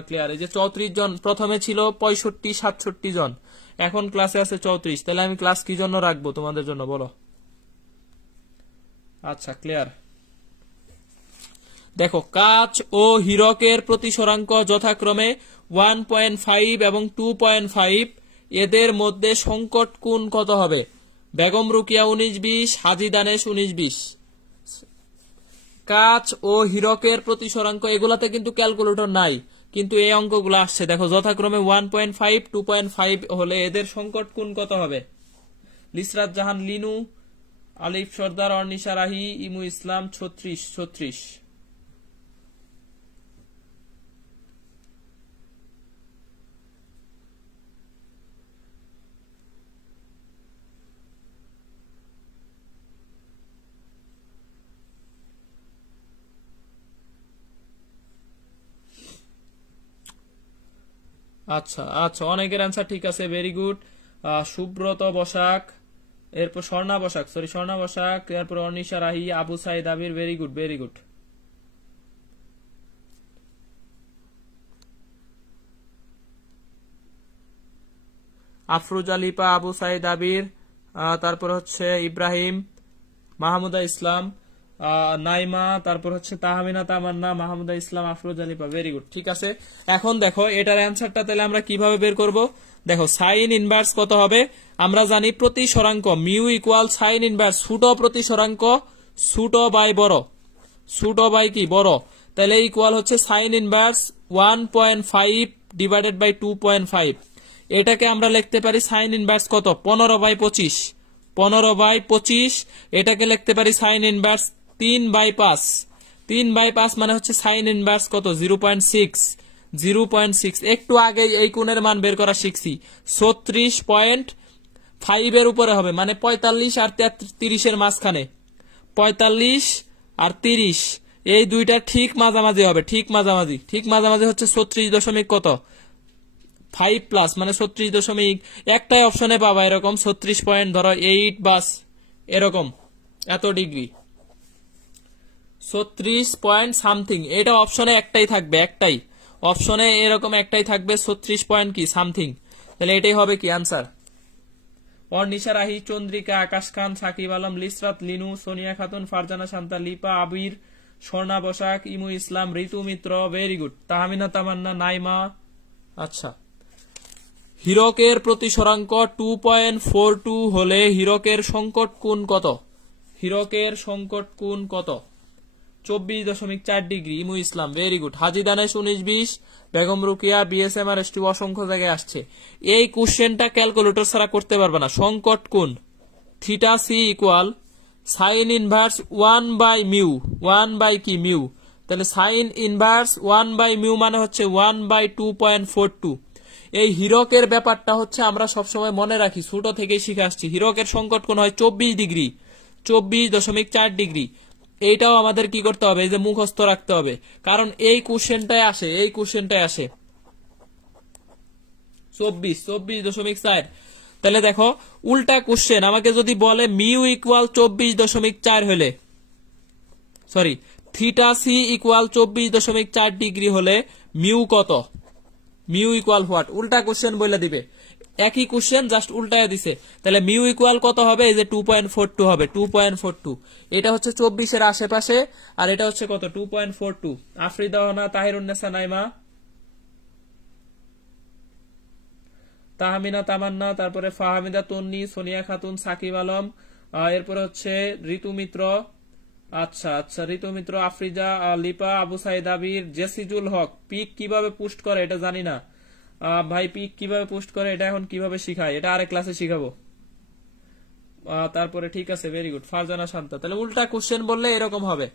clear. এই যে 34 জন, প্রথমে ছিল 65-67 জন, এখন ক্লাসে আছে 34, তাহলে আমি ক্লাস কি জন্য রাখবো তোমাদের জন্য বলো? আচ্ছা ক্লিয়ার। দেখো কাচ ও হীরকের প্রতিসরাঙ্ক যথাক্রমে 1.5 এবং 2.5, এদের মধ্যে সংকট কোণ কত হবে? বেগম রুকিয়া 19-20, হাজি দানেশ 19-20। কাচ ও হীরকের প্রতিসরাঙ্ক এগুলাতে কিন্তু ক্যালকুলেটর নাই, কিন্তু এই অঙ্কগুলো আসছে। দেখো যথাক্রমে 1.5, 2.5 হলে এদের সংকট কোণ কত হবে? লিসরাত জাহান লিনু, আলিফ সর্দার, অর্নিশা রাহি, ইমু ইসলাম 36। আচ্ছা আচ্ছা, অনেকের অ্যান্সার ঠিক আছে, ভেরি গুড। সুব্রত বসাক, এরপর স্বর্ণা বসাক, এরপর Anisha Rahi, Abu Saeed Abir, very good very good. Afruz Alipa, Abu Saeed Abir, তারপর হচ্ছে ইব্রাহিম, মাহমুদা ইসলাম, নাইমা, তারপর হচ্ছে তাহমিনা তামান্না, মাহমুদা ইসলাম, আফরোজ আলিপা, ভেরি গুড। ঠিক আছে, এখন দেখো এটার অ্যান্সারটা তাহলে আমরা কিভাবে বের করব। দেখো সাইন ইনভার্স কত হবে? আমরা জানি প্রতিসরাঙ্ক মিউ ইকুয়াল সাইন ইনভার্স ছোট প্রতিসরাঙ্ক ছোট বাই বড়, ছোট বাই কি বড়, তাহলে ইকুয়াল হচ্ছে সাইন ইনভার্স 1.5 ডিভাইডেড বাই 2.5। এটাকে আমরা লিখতে পারি সাইন ইনভার্স কত? 15/25, 15/25। এটাকে লিখতে পারি সাইন ইনভার্স 3/5, 3/5 মানে হচ্ছে সাইন ইনভার্স কত? 0.6। একটু আগে এই কোণের মান বের করা শিখছি, 36.5 এর উপরে হবে, মানে 45 আর 30 এর মাঝখানে, 45 আর 30 এই দুইটা ঠিক মাঝামাঝি হবে, ঠিক মাঝামাঝি হচ্ছে 36 কত 5 প্লাস, মানে 36 একটাই অপশনে পাবা এরকম 36 পয়েন্ট, ধরো 8 বাস এরকম এত ডিগ্রি 36 পয়েন্ট সামথিং, এটা অপশনে একটাই থাকবে, একটাই অপশনে এরকম একটাই থাকবে 36 পয়েন্ট কি সামথিং। তাহলে এটাই হবে কি আনসার। অর্নিশা রাহি, চন্দ্রিকা, আকাশ খান, সাকিব আলম, লিসরাত লিনু, সোনিয়া খাতুন, ফারজানা শান্তা, লিপা আবির, স্বর্ণা বসাক, ইমু ইসলাম, ঋতু মিত্র, ভেরি গুড। তাহমিনা তামান্না, নাইমা। আচ্ছা, হীরকের প্রতিসরাঙ্ক 2.42 হলে হীরকের সংকট কোণ কত? হীরকের সংকট কোণ কত? 24.4 ডিগ্রি, ইমু ইসলাম, ভেরি গুড। হাজি দানেশ 19-20, বেগম রুকিয়া, বিএসএমআর এসটি অসংখ্য জায়গায় আসছে। এই কোশ্চেনটা ক্যালকুলেটর ছাড়া করতে পারবে না। সংকট কোণ theta C equal sine inverse 1/মিউ, 1 কি মিউ, তাহলে সাইন ইনভার্স 1/মিউ মানে হচ্ছে 1/2.42। এই হীরকের ব্যাপারটা হচ্ছে আমরা সবসময় মনে রাখি, ছোট থেকেই শিখে আসছি। হীরকের সংকট কোণ হয় 24 ডিগ্রি, 24.4 ডিগ্রি। এইটাও আমাদের কি করতে হবে, এই যে মুখস্থ রাখতে হবে, কারণ এই কোশ্চেনটায় আসে, 24.4। তাহলে দেখো উল্টা কোশ্চেন আমাকে যদি বলে মিউ ইকুয়াল 24.4 হলে, sorry theta C equal 24.4 degree হলে মিউ কত, মিউ ইকুয়াল হোয়াট, উল্টা কোশ্চেন বলে দিবে। একই কোশ্চেন জাস্ট উল্টায় দিছে। তাহলে মিউ ইকুয়াল কত হবে? এই যে 2.42 হবে, 2.42। এটা হচ্ছে 24 এর আশেপাশে, আর এটা হচ্ছে কত 2.42। আফরিদা হনা, তাহিরুন্নেসা নাইমা, তাহমিনা তামান্না, তারপরে ফাহামিদা তন্নি, সোনিয়া খাতুন, সাকিব আলম, এরপরে হচ্ছে ঋতু মিত্র। আচ্ছা আচ্ছা, ঋতু মিত্র, আফরিজা, লিপা, আবু সাইদ আবির, জেসিজুল হক। পিক কিভাবে পোস্ট করে এটা জানি না ভাই, পিক কিভাবে পোস্ট করে এটা এখন কিভাবে শিখায়, এটা আরেক ক্লাসে শিখাবো। তারপরে ঠিক আছে, ভেরি গুড। ফারজানা শান্তা। তাহলে উল্টা কোশ্চেন বললে এরকম হবে।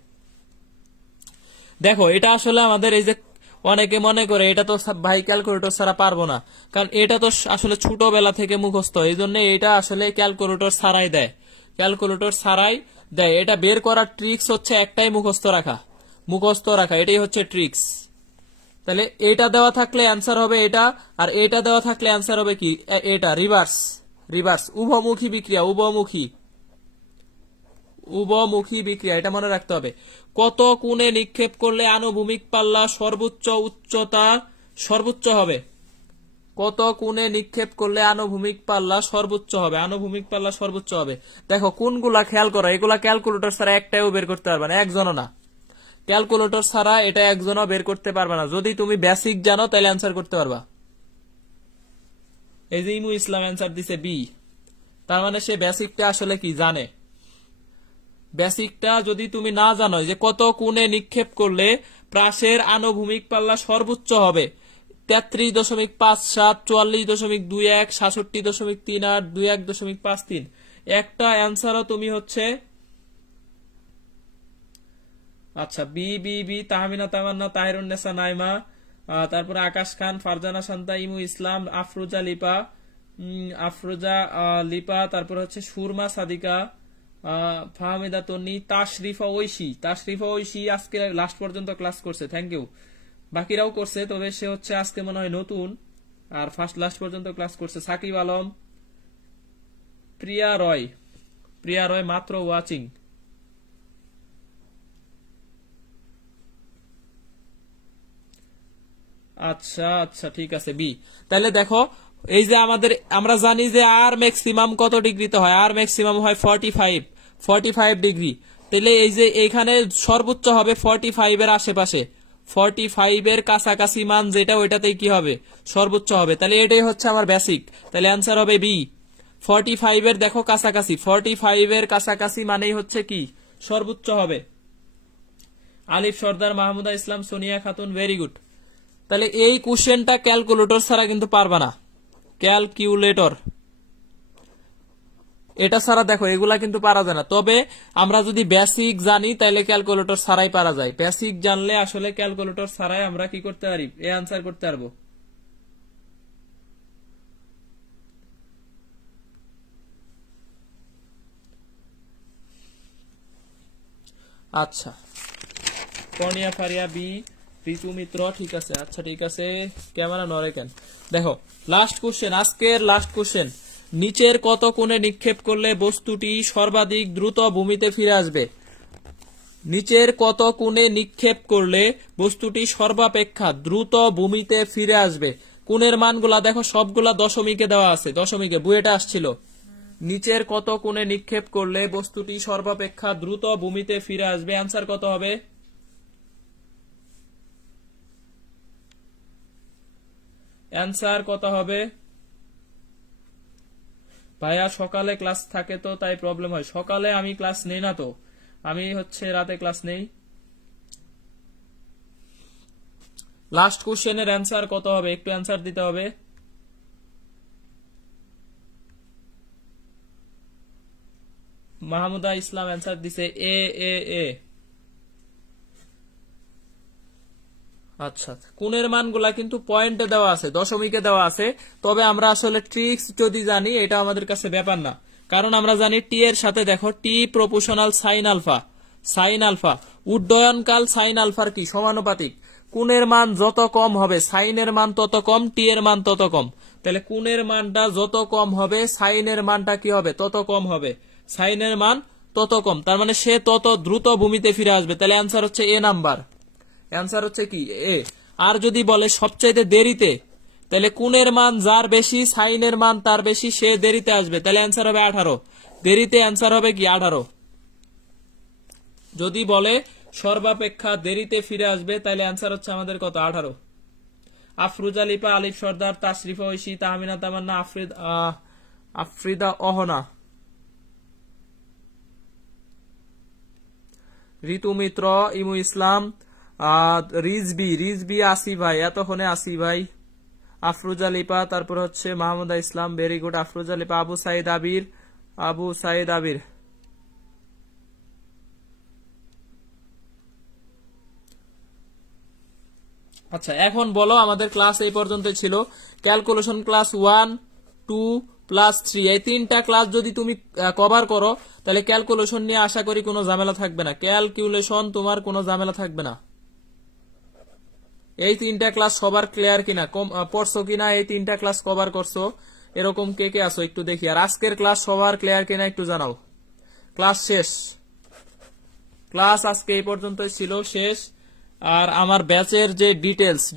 দেখো এটা আসলে আমাদের এই যে অনেকে মনে করে এটা তো ভাই ক্যালকুলেটর ছাড়া পারবো না, কারণ এটা তো আসলে ছোটবেলা থেকে মুখস্থ, এই জন্য এটা আসলে ক্যালকুলেটর ছাড়াই দেয়, ক্যালকুলেটর ছাড়াই দেয়। এটা বের করার ট্রিক্স হচ্ছে একটাই, মুখস্থ রাখা, এটাই হচ্ছে ট্রিক্স। তাহলে এটা দেওয়া থাকলে অ্যান্সার হবে এটা, আর এটা দেওয়া থাকলে অ্যান্সার হবে কি এটা, রিভার্স উভমুখী বিক্রিয়া, উভমুখী বিক্রিয়া, এটা মনে রাখতে হবে। কত কোণে নিক্ষেপ করলে আনুভূমিক পাল্লা সর্বোচ্চ হবে? কত কোণে নিক্ষেপ করলে আনুভূমিক পাল্লা সর্বোচ্চ হবে? দেখো কোনগুলা খেয়াল করো, এগুলা ক্যালকুলেটর ছাড়া একটাও বের করতে পারবে না, একজনও না। ক্যালকুলেটর ছাড়া এটা একজনও বের করতে পারবে না। যদি তুমি বেসিক জানো তাহলে অ্যান্সার করতে পারবা। এই যে ইমু ইসলাম অ্যান্সার দিছে বি। তার মানে সে বেসিকটা আসলে কি জানে। বেসিকটা যদি তুমি না জানো যে কত কোণে নিক্ষেপ করলে প্রাসের আনুভূমিক পাল্লা সর্বোচ্চ হবে 33.57, 44.21, 67.38, 21.53, একটা অ্যান্সারও তুমি হচ্ছে আচ্ছা বি বি বি তাহমিনা তামান্না তাহিরুন্নেসা নাইমা, তারপরে আকাশ খান, ফারজানা শান্তা, ইমু ইসলাম, আফরোজা লিপা, তারপর হচ্ছে সুরমা সাদিকা, ফাহমিদা তন্নি, তাশরিফা ঐশী আজকে লাস্ট পর্যন্ত ক্লাস করছে, থ্যাংক ইউ। বাকিরাও করছে, তবে সে হচ্ছে আজকে মনে হয় নতুন, আর ফার্স্ট লাস্ট পর্যন্ত ক্লাস করছে। সাকিব আলম, প্রিয়া রয় মাত্র ওয়াচিং। আচ্ছা আচ্ছা ঠিক আছে বি। তাহলে দেখো এই যে আমরা জানি যে আর ম্যাক্সিমাম কত ডিগ্রিতে হয়, আর ম্যাক্সিমাম হয় 45 ডিগ্রি। তাহলে এই যে এইখানে সর্বোচ্চ হবে 45 এর আশেপাশে, 45 এর কাছাকাছি মান যেটা ওইটাতেই কি হবে সর্বোচ্চ হবে। তাহলে এটাই হচ্ছে আমার বেসিক, তাহলে অ্যান্সার হবে বি। 45 এর দেখো কাছাকাছি, 45 এর কাছাকাছি মানেই হচ্ছে কি সর্বোচ্চ হবে। আলিফ সর্দার, মাহমুদা ইসলাম, সোনিয়া খাতুন, ভেরি গুড। তাহলে এই কোশ্চেনটা ক্যালকুলেটর ছাড়া কিন্তু পারবা না, ক্যালকুলেটর এটা ছাড়া দেখো এগুলা কিন্তু পারা যায় না। তবে আমরা যদি বেসিক জানি তাহলে ক্যালকুলেটর ছাড়াই পারা যায়, বেসিক জানলে আসলে ক্যালকুলেটর ছাড়াই আমরা কি করতে পারি, এই আনসার করতে পারবো। আচ্ছা কর্নিয়া ফারিয়া বি, ঋতু মিত্র ঠিক আছে। আচ্ছা ঠিক আছে, ক্যামেরা নড়ে কেন। দেখো লাস্ট কোশ্চেন, আজকের লাস্ট কোশ্চেন, নিচের কত কোণে নিক্ষেপ করলে বস্তুটি সর্বাধিক দ্রুত ভূমিতে ফিরে আসবে। নিচের কত কোণে নিক্ষেপ করলে বস্তুটি সর্বাপেক্ষা দ্রুত ভূমিতে ফিরে আসবে। কোণের মানগুলা দেখো সবগুলা দশমিকে দেওয়া আছে, দশমিকে বুয়েটা আসছিল। নিচের কত কোণে নিক্ষেপ করলে বস্তুটি সর্বাপেক্ষা দ্রুত ভূমিতে ফিরে আসবে, অ্যান্সার কত হবে? অ্যান্সার কত হবে ভাইয়া? সকালে ক্লাস থাকে তো তাই প্রবলেম হয়। সকালে আমি ক্লাস নেই না, তো আমি হচ্ছে রাতে ক্লাস নেই। লাস্ট কোশ্চেনের অ্যান্সার কত হবে একটু অ্যান্সার দিতে হবে। মাহমুদা ইসলাম অ্যান্সার দিছে এ এ এ। আচ্ছা কোণের মানগুলা কিন্তু পয়েন্টে দেওয়া আছে, দশমিকে দেওয়া আছে। তবে আমরা আসলে ট্রিক্স যদি জানি এটা আমাদের কাছে ব্যাপার না, কারণ আমরা জানি টি এর সাথে দেখো টি প্রপোর্শনাল সাইন আলফা উড্ডয়নকাল সাইন আলফার কি সমানুপাতিক। কোণের মান যত কম হবে সাইনের মান তত কম, টি এর মান তত কম। তাহলে কোণের মানটা যত কম হবে সাইনের মানটা কি হবে তত কম হবে, সাইনের মান তত কম। তার মানে সে তত দ্রুত ভূমিতে ফিরে আসবে। তাহলে অ্যান্সার হচ্ছে এ নাম্বার, অ্যান্সার হচ্ছে কি এ। আর যদি বলে সবচাইতে দেরিতে, তাহলে কোণের মান যার বেশি সাইনের মান তার বেশি, সে দেরিতে আসবে। তাহলে অ্যান্সার হবে 18, দেরিতে অ্যান্সার হবে কি 18। যদি বলে সর্বাপেক্ষা দেরিতে ফিরে আসবে তাহলে অ্যান্সার হচ্ছে আমাদের কত 18। আফরুজা লিপা, আলিফ সর্দার, তাশরিফা ঐশী, তাহমিনা তামান্না, আফ্রিদা অহনা, ঋতু মিত্র, ইমু ইসলাম, রিজবি আসি ভাই, এতক্ষণে আসি ভাই, আফরুজা লিপা, তারপর হচ্ছে মাহমুদা ইসলাম, ভেরি গুড। আফরুজা লিপা, আবু সাইদ আবির। আচ্ছা এখন বলো, আমাদের ক্লাস এই পর্যন্ত ছিল। ক্যালকুলেশন ক্লাস 1, 2 প্লাস 3 এই তিনটা ক্লাস যদি তুমি কভার করো তাহলে ক্যালকুলেশন নিয়ে আশা করি কোনো ঝামেলা থাকবে না, ক্যালকুলেশন তোমার কোনো ঝামেলা থাকবে না। এই তিনটা ক্লাস সবার ক্লিয়ার কিনা, পড়ছো কিনা, এই তিনটা ক্লাস কভার করছো এরকম কে কে আছো একটু দেখি। আর আজকের ক্লাস সবার ক্লিয়ার কিনা একটু জানাও। ক্লাস শেষ, ক্লাস আজকে এই পর্যন্তই ছিল, শেষ। আর আমার ব্যাচের যে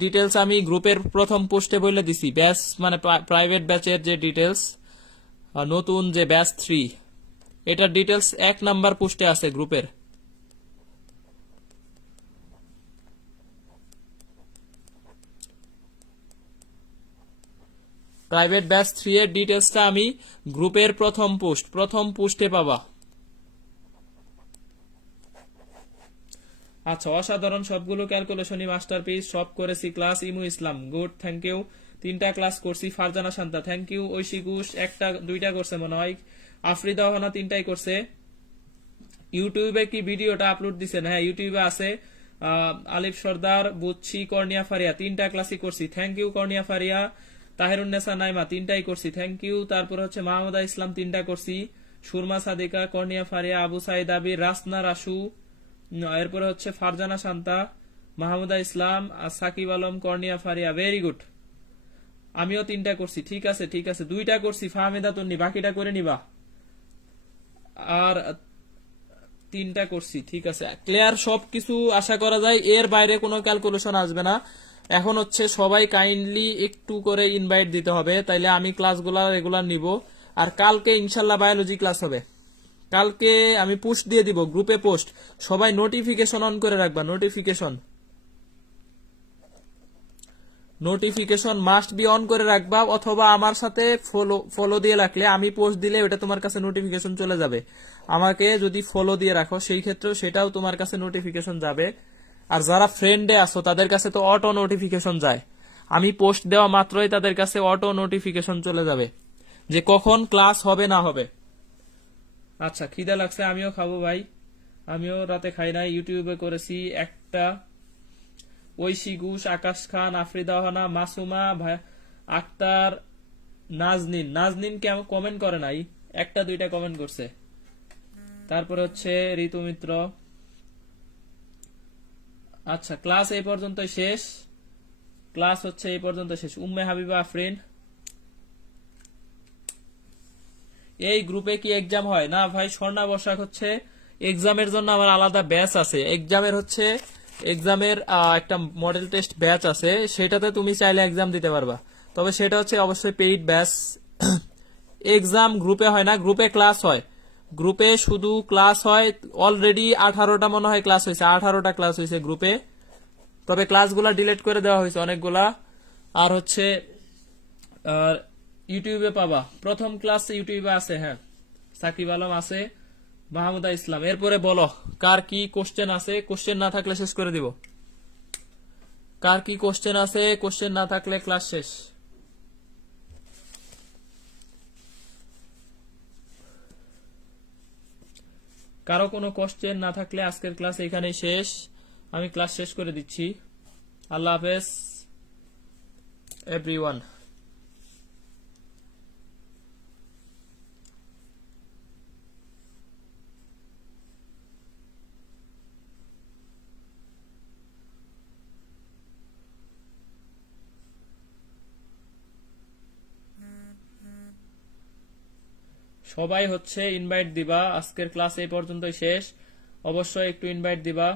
ডিটেলস আমি গ্রুপের প্রথম পোস্টে বলে দিছি, ব্যাচ মানে প্রাইভেট ব্যাচের যে ডিটেলস, নতুন যে ব্যাচ 3 এটার ডিটেলস 1 নাম্বার পোস্টে আছে গ্রুপের। প্রাইভেট ব্যাচ 3 এর ডিটেইলসটা আমি গ্রুপের প্রথম পোস্টে পাবা। আচ্ছা, অসাধারণ, সবগুলো ক্যালকুলেশনই মাস্টারপিস, সব করেছি class. Imu Islam, good, thank you. 3টা ক্লাস করছি। Farzana Shanta, thank you. ঐশী ঘোষ 2টা করছে মনে হয়। আফরিদা হানা 3টাই করছে। ইউটিউবে কি ভিডিওটা আপলোড দিছেন? হ্যাঁ, ইউটিউবে আছে। আলিফ সর্দার, বুচ্ছি, কর্নিয়া ফারিয়া 3টা ক্লাসই করছি। Thank you Kornia Faria. তাহেরুন্নেসা নাইমা 3টাই করছি, থ্যাংক ইউ। তারপর হচ্ছে মাহমুদা ইসলাম 3টা করছি। সুরমা সাদিকা, কর্নিয়া ফারিয়া, আবু সাইদ আবির, রাসনা রাসু, এরপরে হচ্ছে ফারজানা শান্তা, মাহমুদা ইসলাম, সাকিব আলম, কর্নিয়া ফারিয়া, ভেরি গুড। আমিও 3টা করছি, ঠিক আছে ঠিক আছে। 2টা করছি ফাহমেদা তন্নি, বাকিটা করে নিবা। আর 3টা করছি, ঠিক আছে, ক্লিয়ার সবকিছু। আশা করা যায় এর বাইরে কোনো ক্যালকুলেশন আসবে না। এখন হচ্ছে সবাই কাইন্ডলি একটু করে ইনভাইট দিতে হবে, তাইলে আমি ক্লাসগুলা রেগুলার নিব। আর কালকে ইনশাল্লাহ বায়োলজি ক্লাস হবে। কালকে আমি পোস্ট দিয়ে দিব, গ্রুপে পোস্ট। সবাই নোটিফিকেশন অন করে রাখবা। নোটিফিকেশন মাস্ট বি অন করে রাখবা, অথবা আমার সাথে ফলো দিয়ে রাখলে আমি পোস্ট দিলে ওটা তোমার কাছে নোটিফিকেশন চলে যাবে। আমাকে যদি ফলো দিয়ে রাখো সেই ক্ষেত্রেও সেটাও তোমার কাছে নোটিফিকেশন যাবে। আর যারা ফ্রেন্ডে আসো তাদের কাছে তো অটো নোটিফিকেশন যায়। আমি পোস্ট দেওয়া মাত্রই তাদের কাছে অটো নোটিফিকেশন চলে যাবে যে কখন ক্লাস হবে না হবে। আচ্ছা, খিদা লাগছে, আমিও খাবো ভাই। আমিও রাতে খাই নাই, ইউটিউবে করেছি একটা। ঐশী ঘোষ, আকাশ খান, আফরিদা হানা, মাসুমা, আক্তার, নাজনীন কেমন কমেন্ট করে নাই, 1-2টা কমেন্ট করছে। তারপরে হচ্ছে ঋতু মিত্র। আচ্ছা, ক্লাস এই পর্যন্ত শেষ। উম্মে হাবিবা আফরিন, এই গ্রুপে কি এক্সাম হয়? না ভাই, স্বর্ণা বসাক হচ্ছে এক্সামের জন্য আমার আলাদা ব্যাচ আছে। এক্সামের একটা মডেল টেস্ট ব্যাচ আছে, সেটাতে তুমি চাইলে এক্সাম দিতে পারবা। তবে সেটা হচ্ছে অবশ্যই পেইড ব্যাচ। এক্সাম গ্রুপে হয় না, গ্রুপে ক্লাস হয়। গ্রুপে শুধু ক্লাস হয়। অলরেডি 18টা মনে হয় ক্লাস হয়েছে, 18টা ক্লাস হয়েছে গ্রুপে। তবে ক্লাসগুলা ডিলিট করে দেওয়া হয়েছে অনেকগুলা। আর হচ্ছে ইউটিউবে পাবা, প্রথম ক্লাস ইউটিউবে আছে। হ্যাঁ, সাকিব আলম আছে, মাহমুদা ইসলাম। এরপরে বলো কার কি কোশ্চেন আছে। কোশ্চেন না থাকলে শেষ করে দিব। কার কি কোশ্চেন আছে? কোশ্চেন না থাকলে ক্লাস শেষ। কারো কোনো কোশ্চেন না থাকলে আজকের ক্লাস এখানেই শেষ। আমি ক্লাস শেষ করে দিচ্ছি। আল্লাহ হাফেজ এভরিওয়ান। সবাই হচ্ছে ইনভাইট দিবা। আজকের ক্লাস এই পর্যন্তই শেষ। অবশ্যই একটু ইনভাইট দিবা।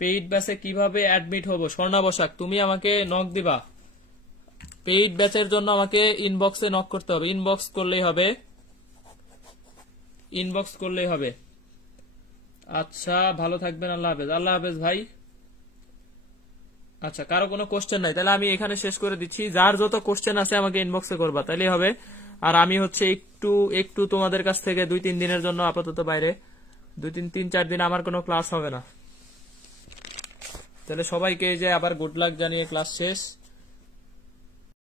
পেইড ব্যাচে কিভাবে অ্যাডমিট হবো? স্বর্ণা বসাক, তুমি আমাকে নক দিবা। পেইড ব্যাচের জন্য আমাকে ইনবক্সে নক করতে হবে। ইনবক্স করলেই হবে। আচ্ছা, ভালো থাকবেন। আল্লাহ হাফেজ। আল্লাহ হাফেজ ভাই। আচ্ছা, কারো কোনো কোশ্চেন নাই, তাহলে আমি এখানে শেষ করে দিচ্ছি। যার যত কোশ্চেন আছে আমাকে ইনবক্সে করবা, তাহলেই হবে। আর আমি হচ্ছে একটু তোমাদের কাছ থেকে 2-3 দিনের জন্য আপাতত বাইরে। 3-4 দিন আমার কোনো ক্লাস হবে না। তাহলে সবাইকে যে আবার গুড লাক জানিয়ে ক্লাস শেষ।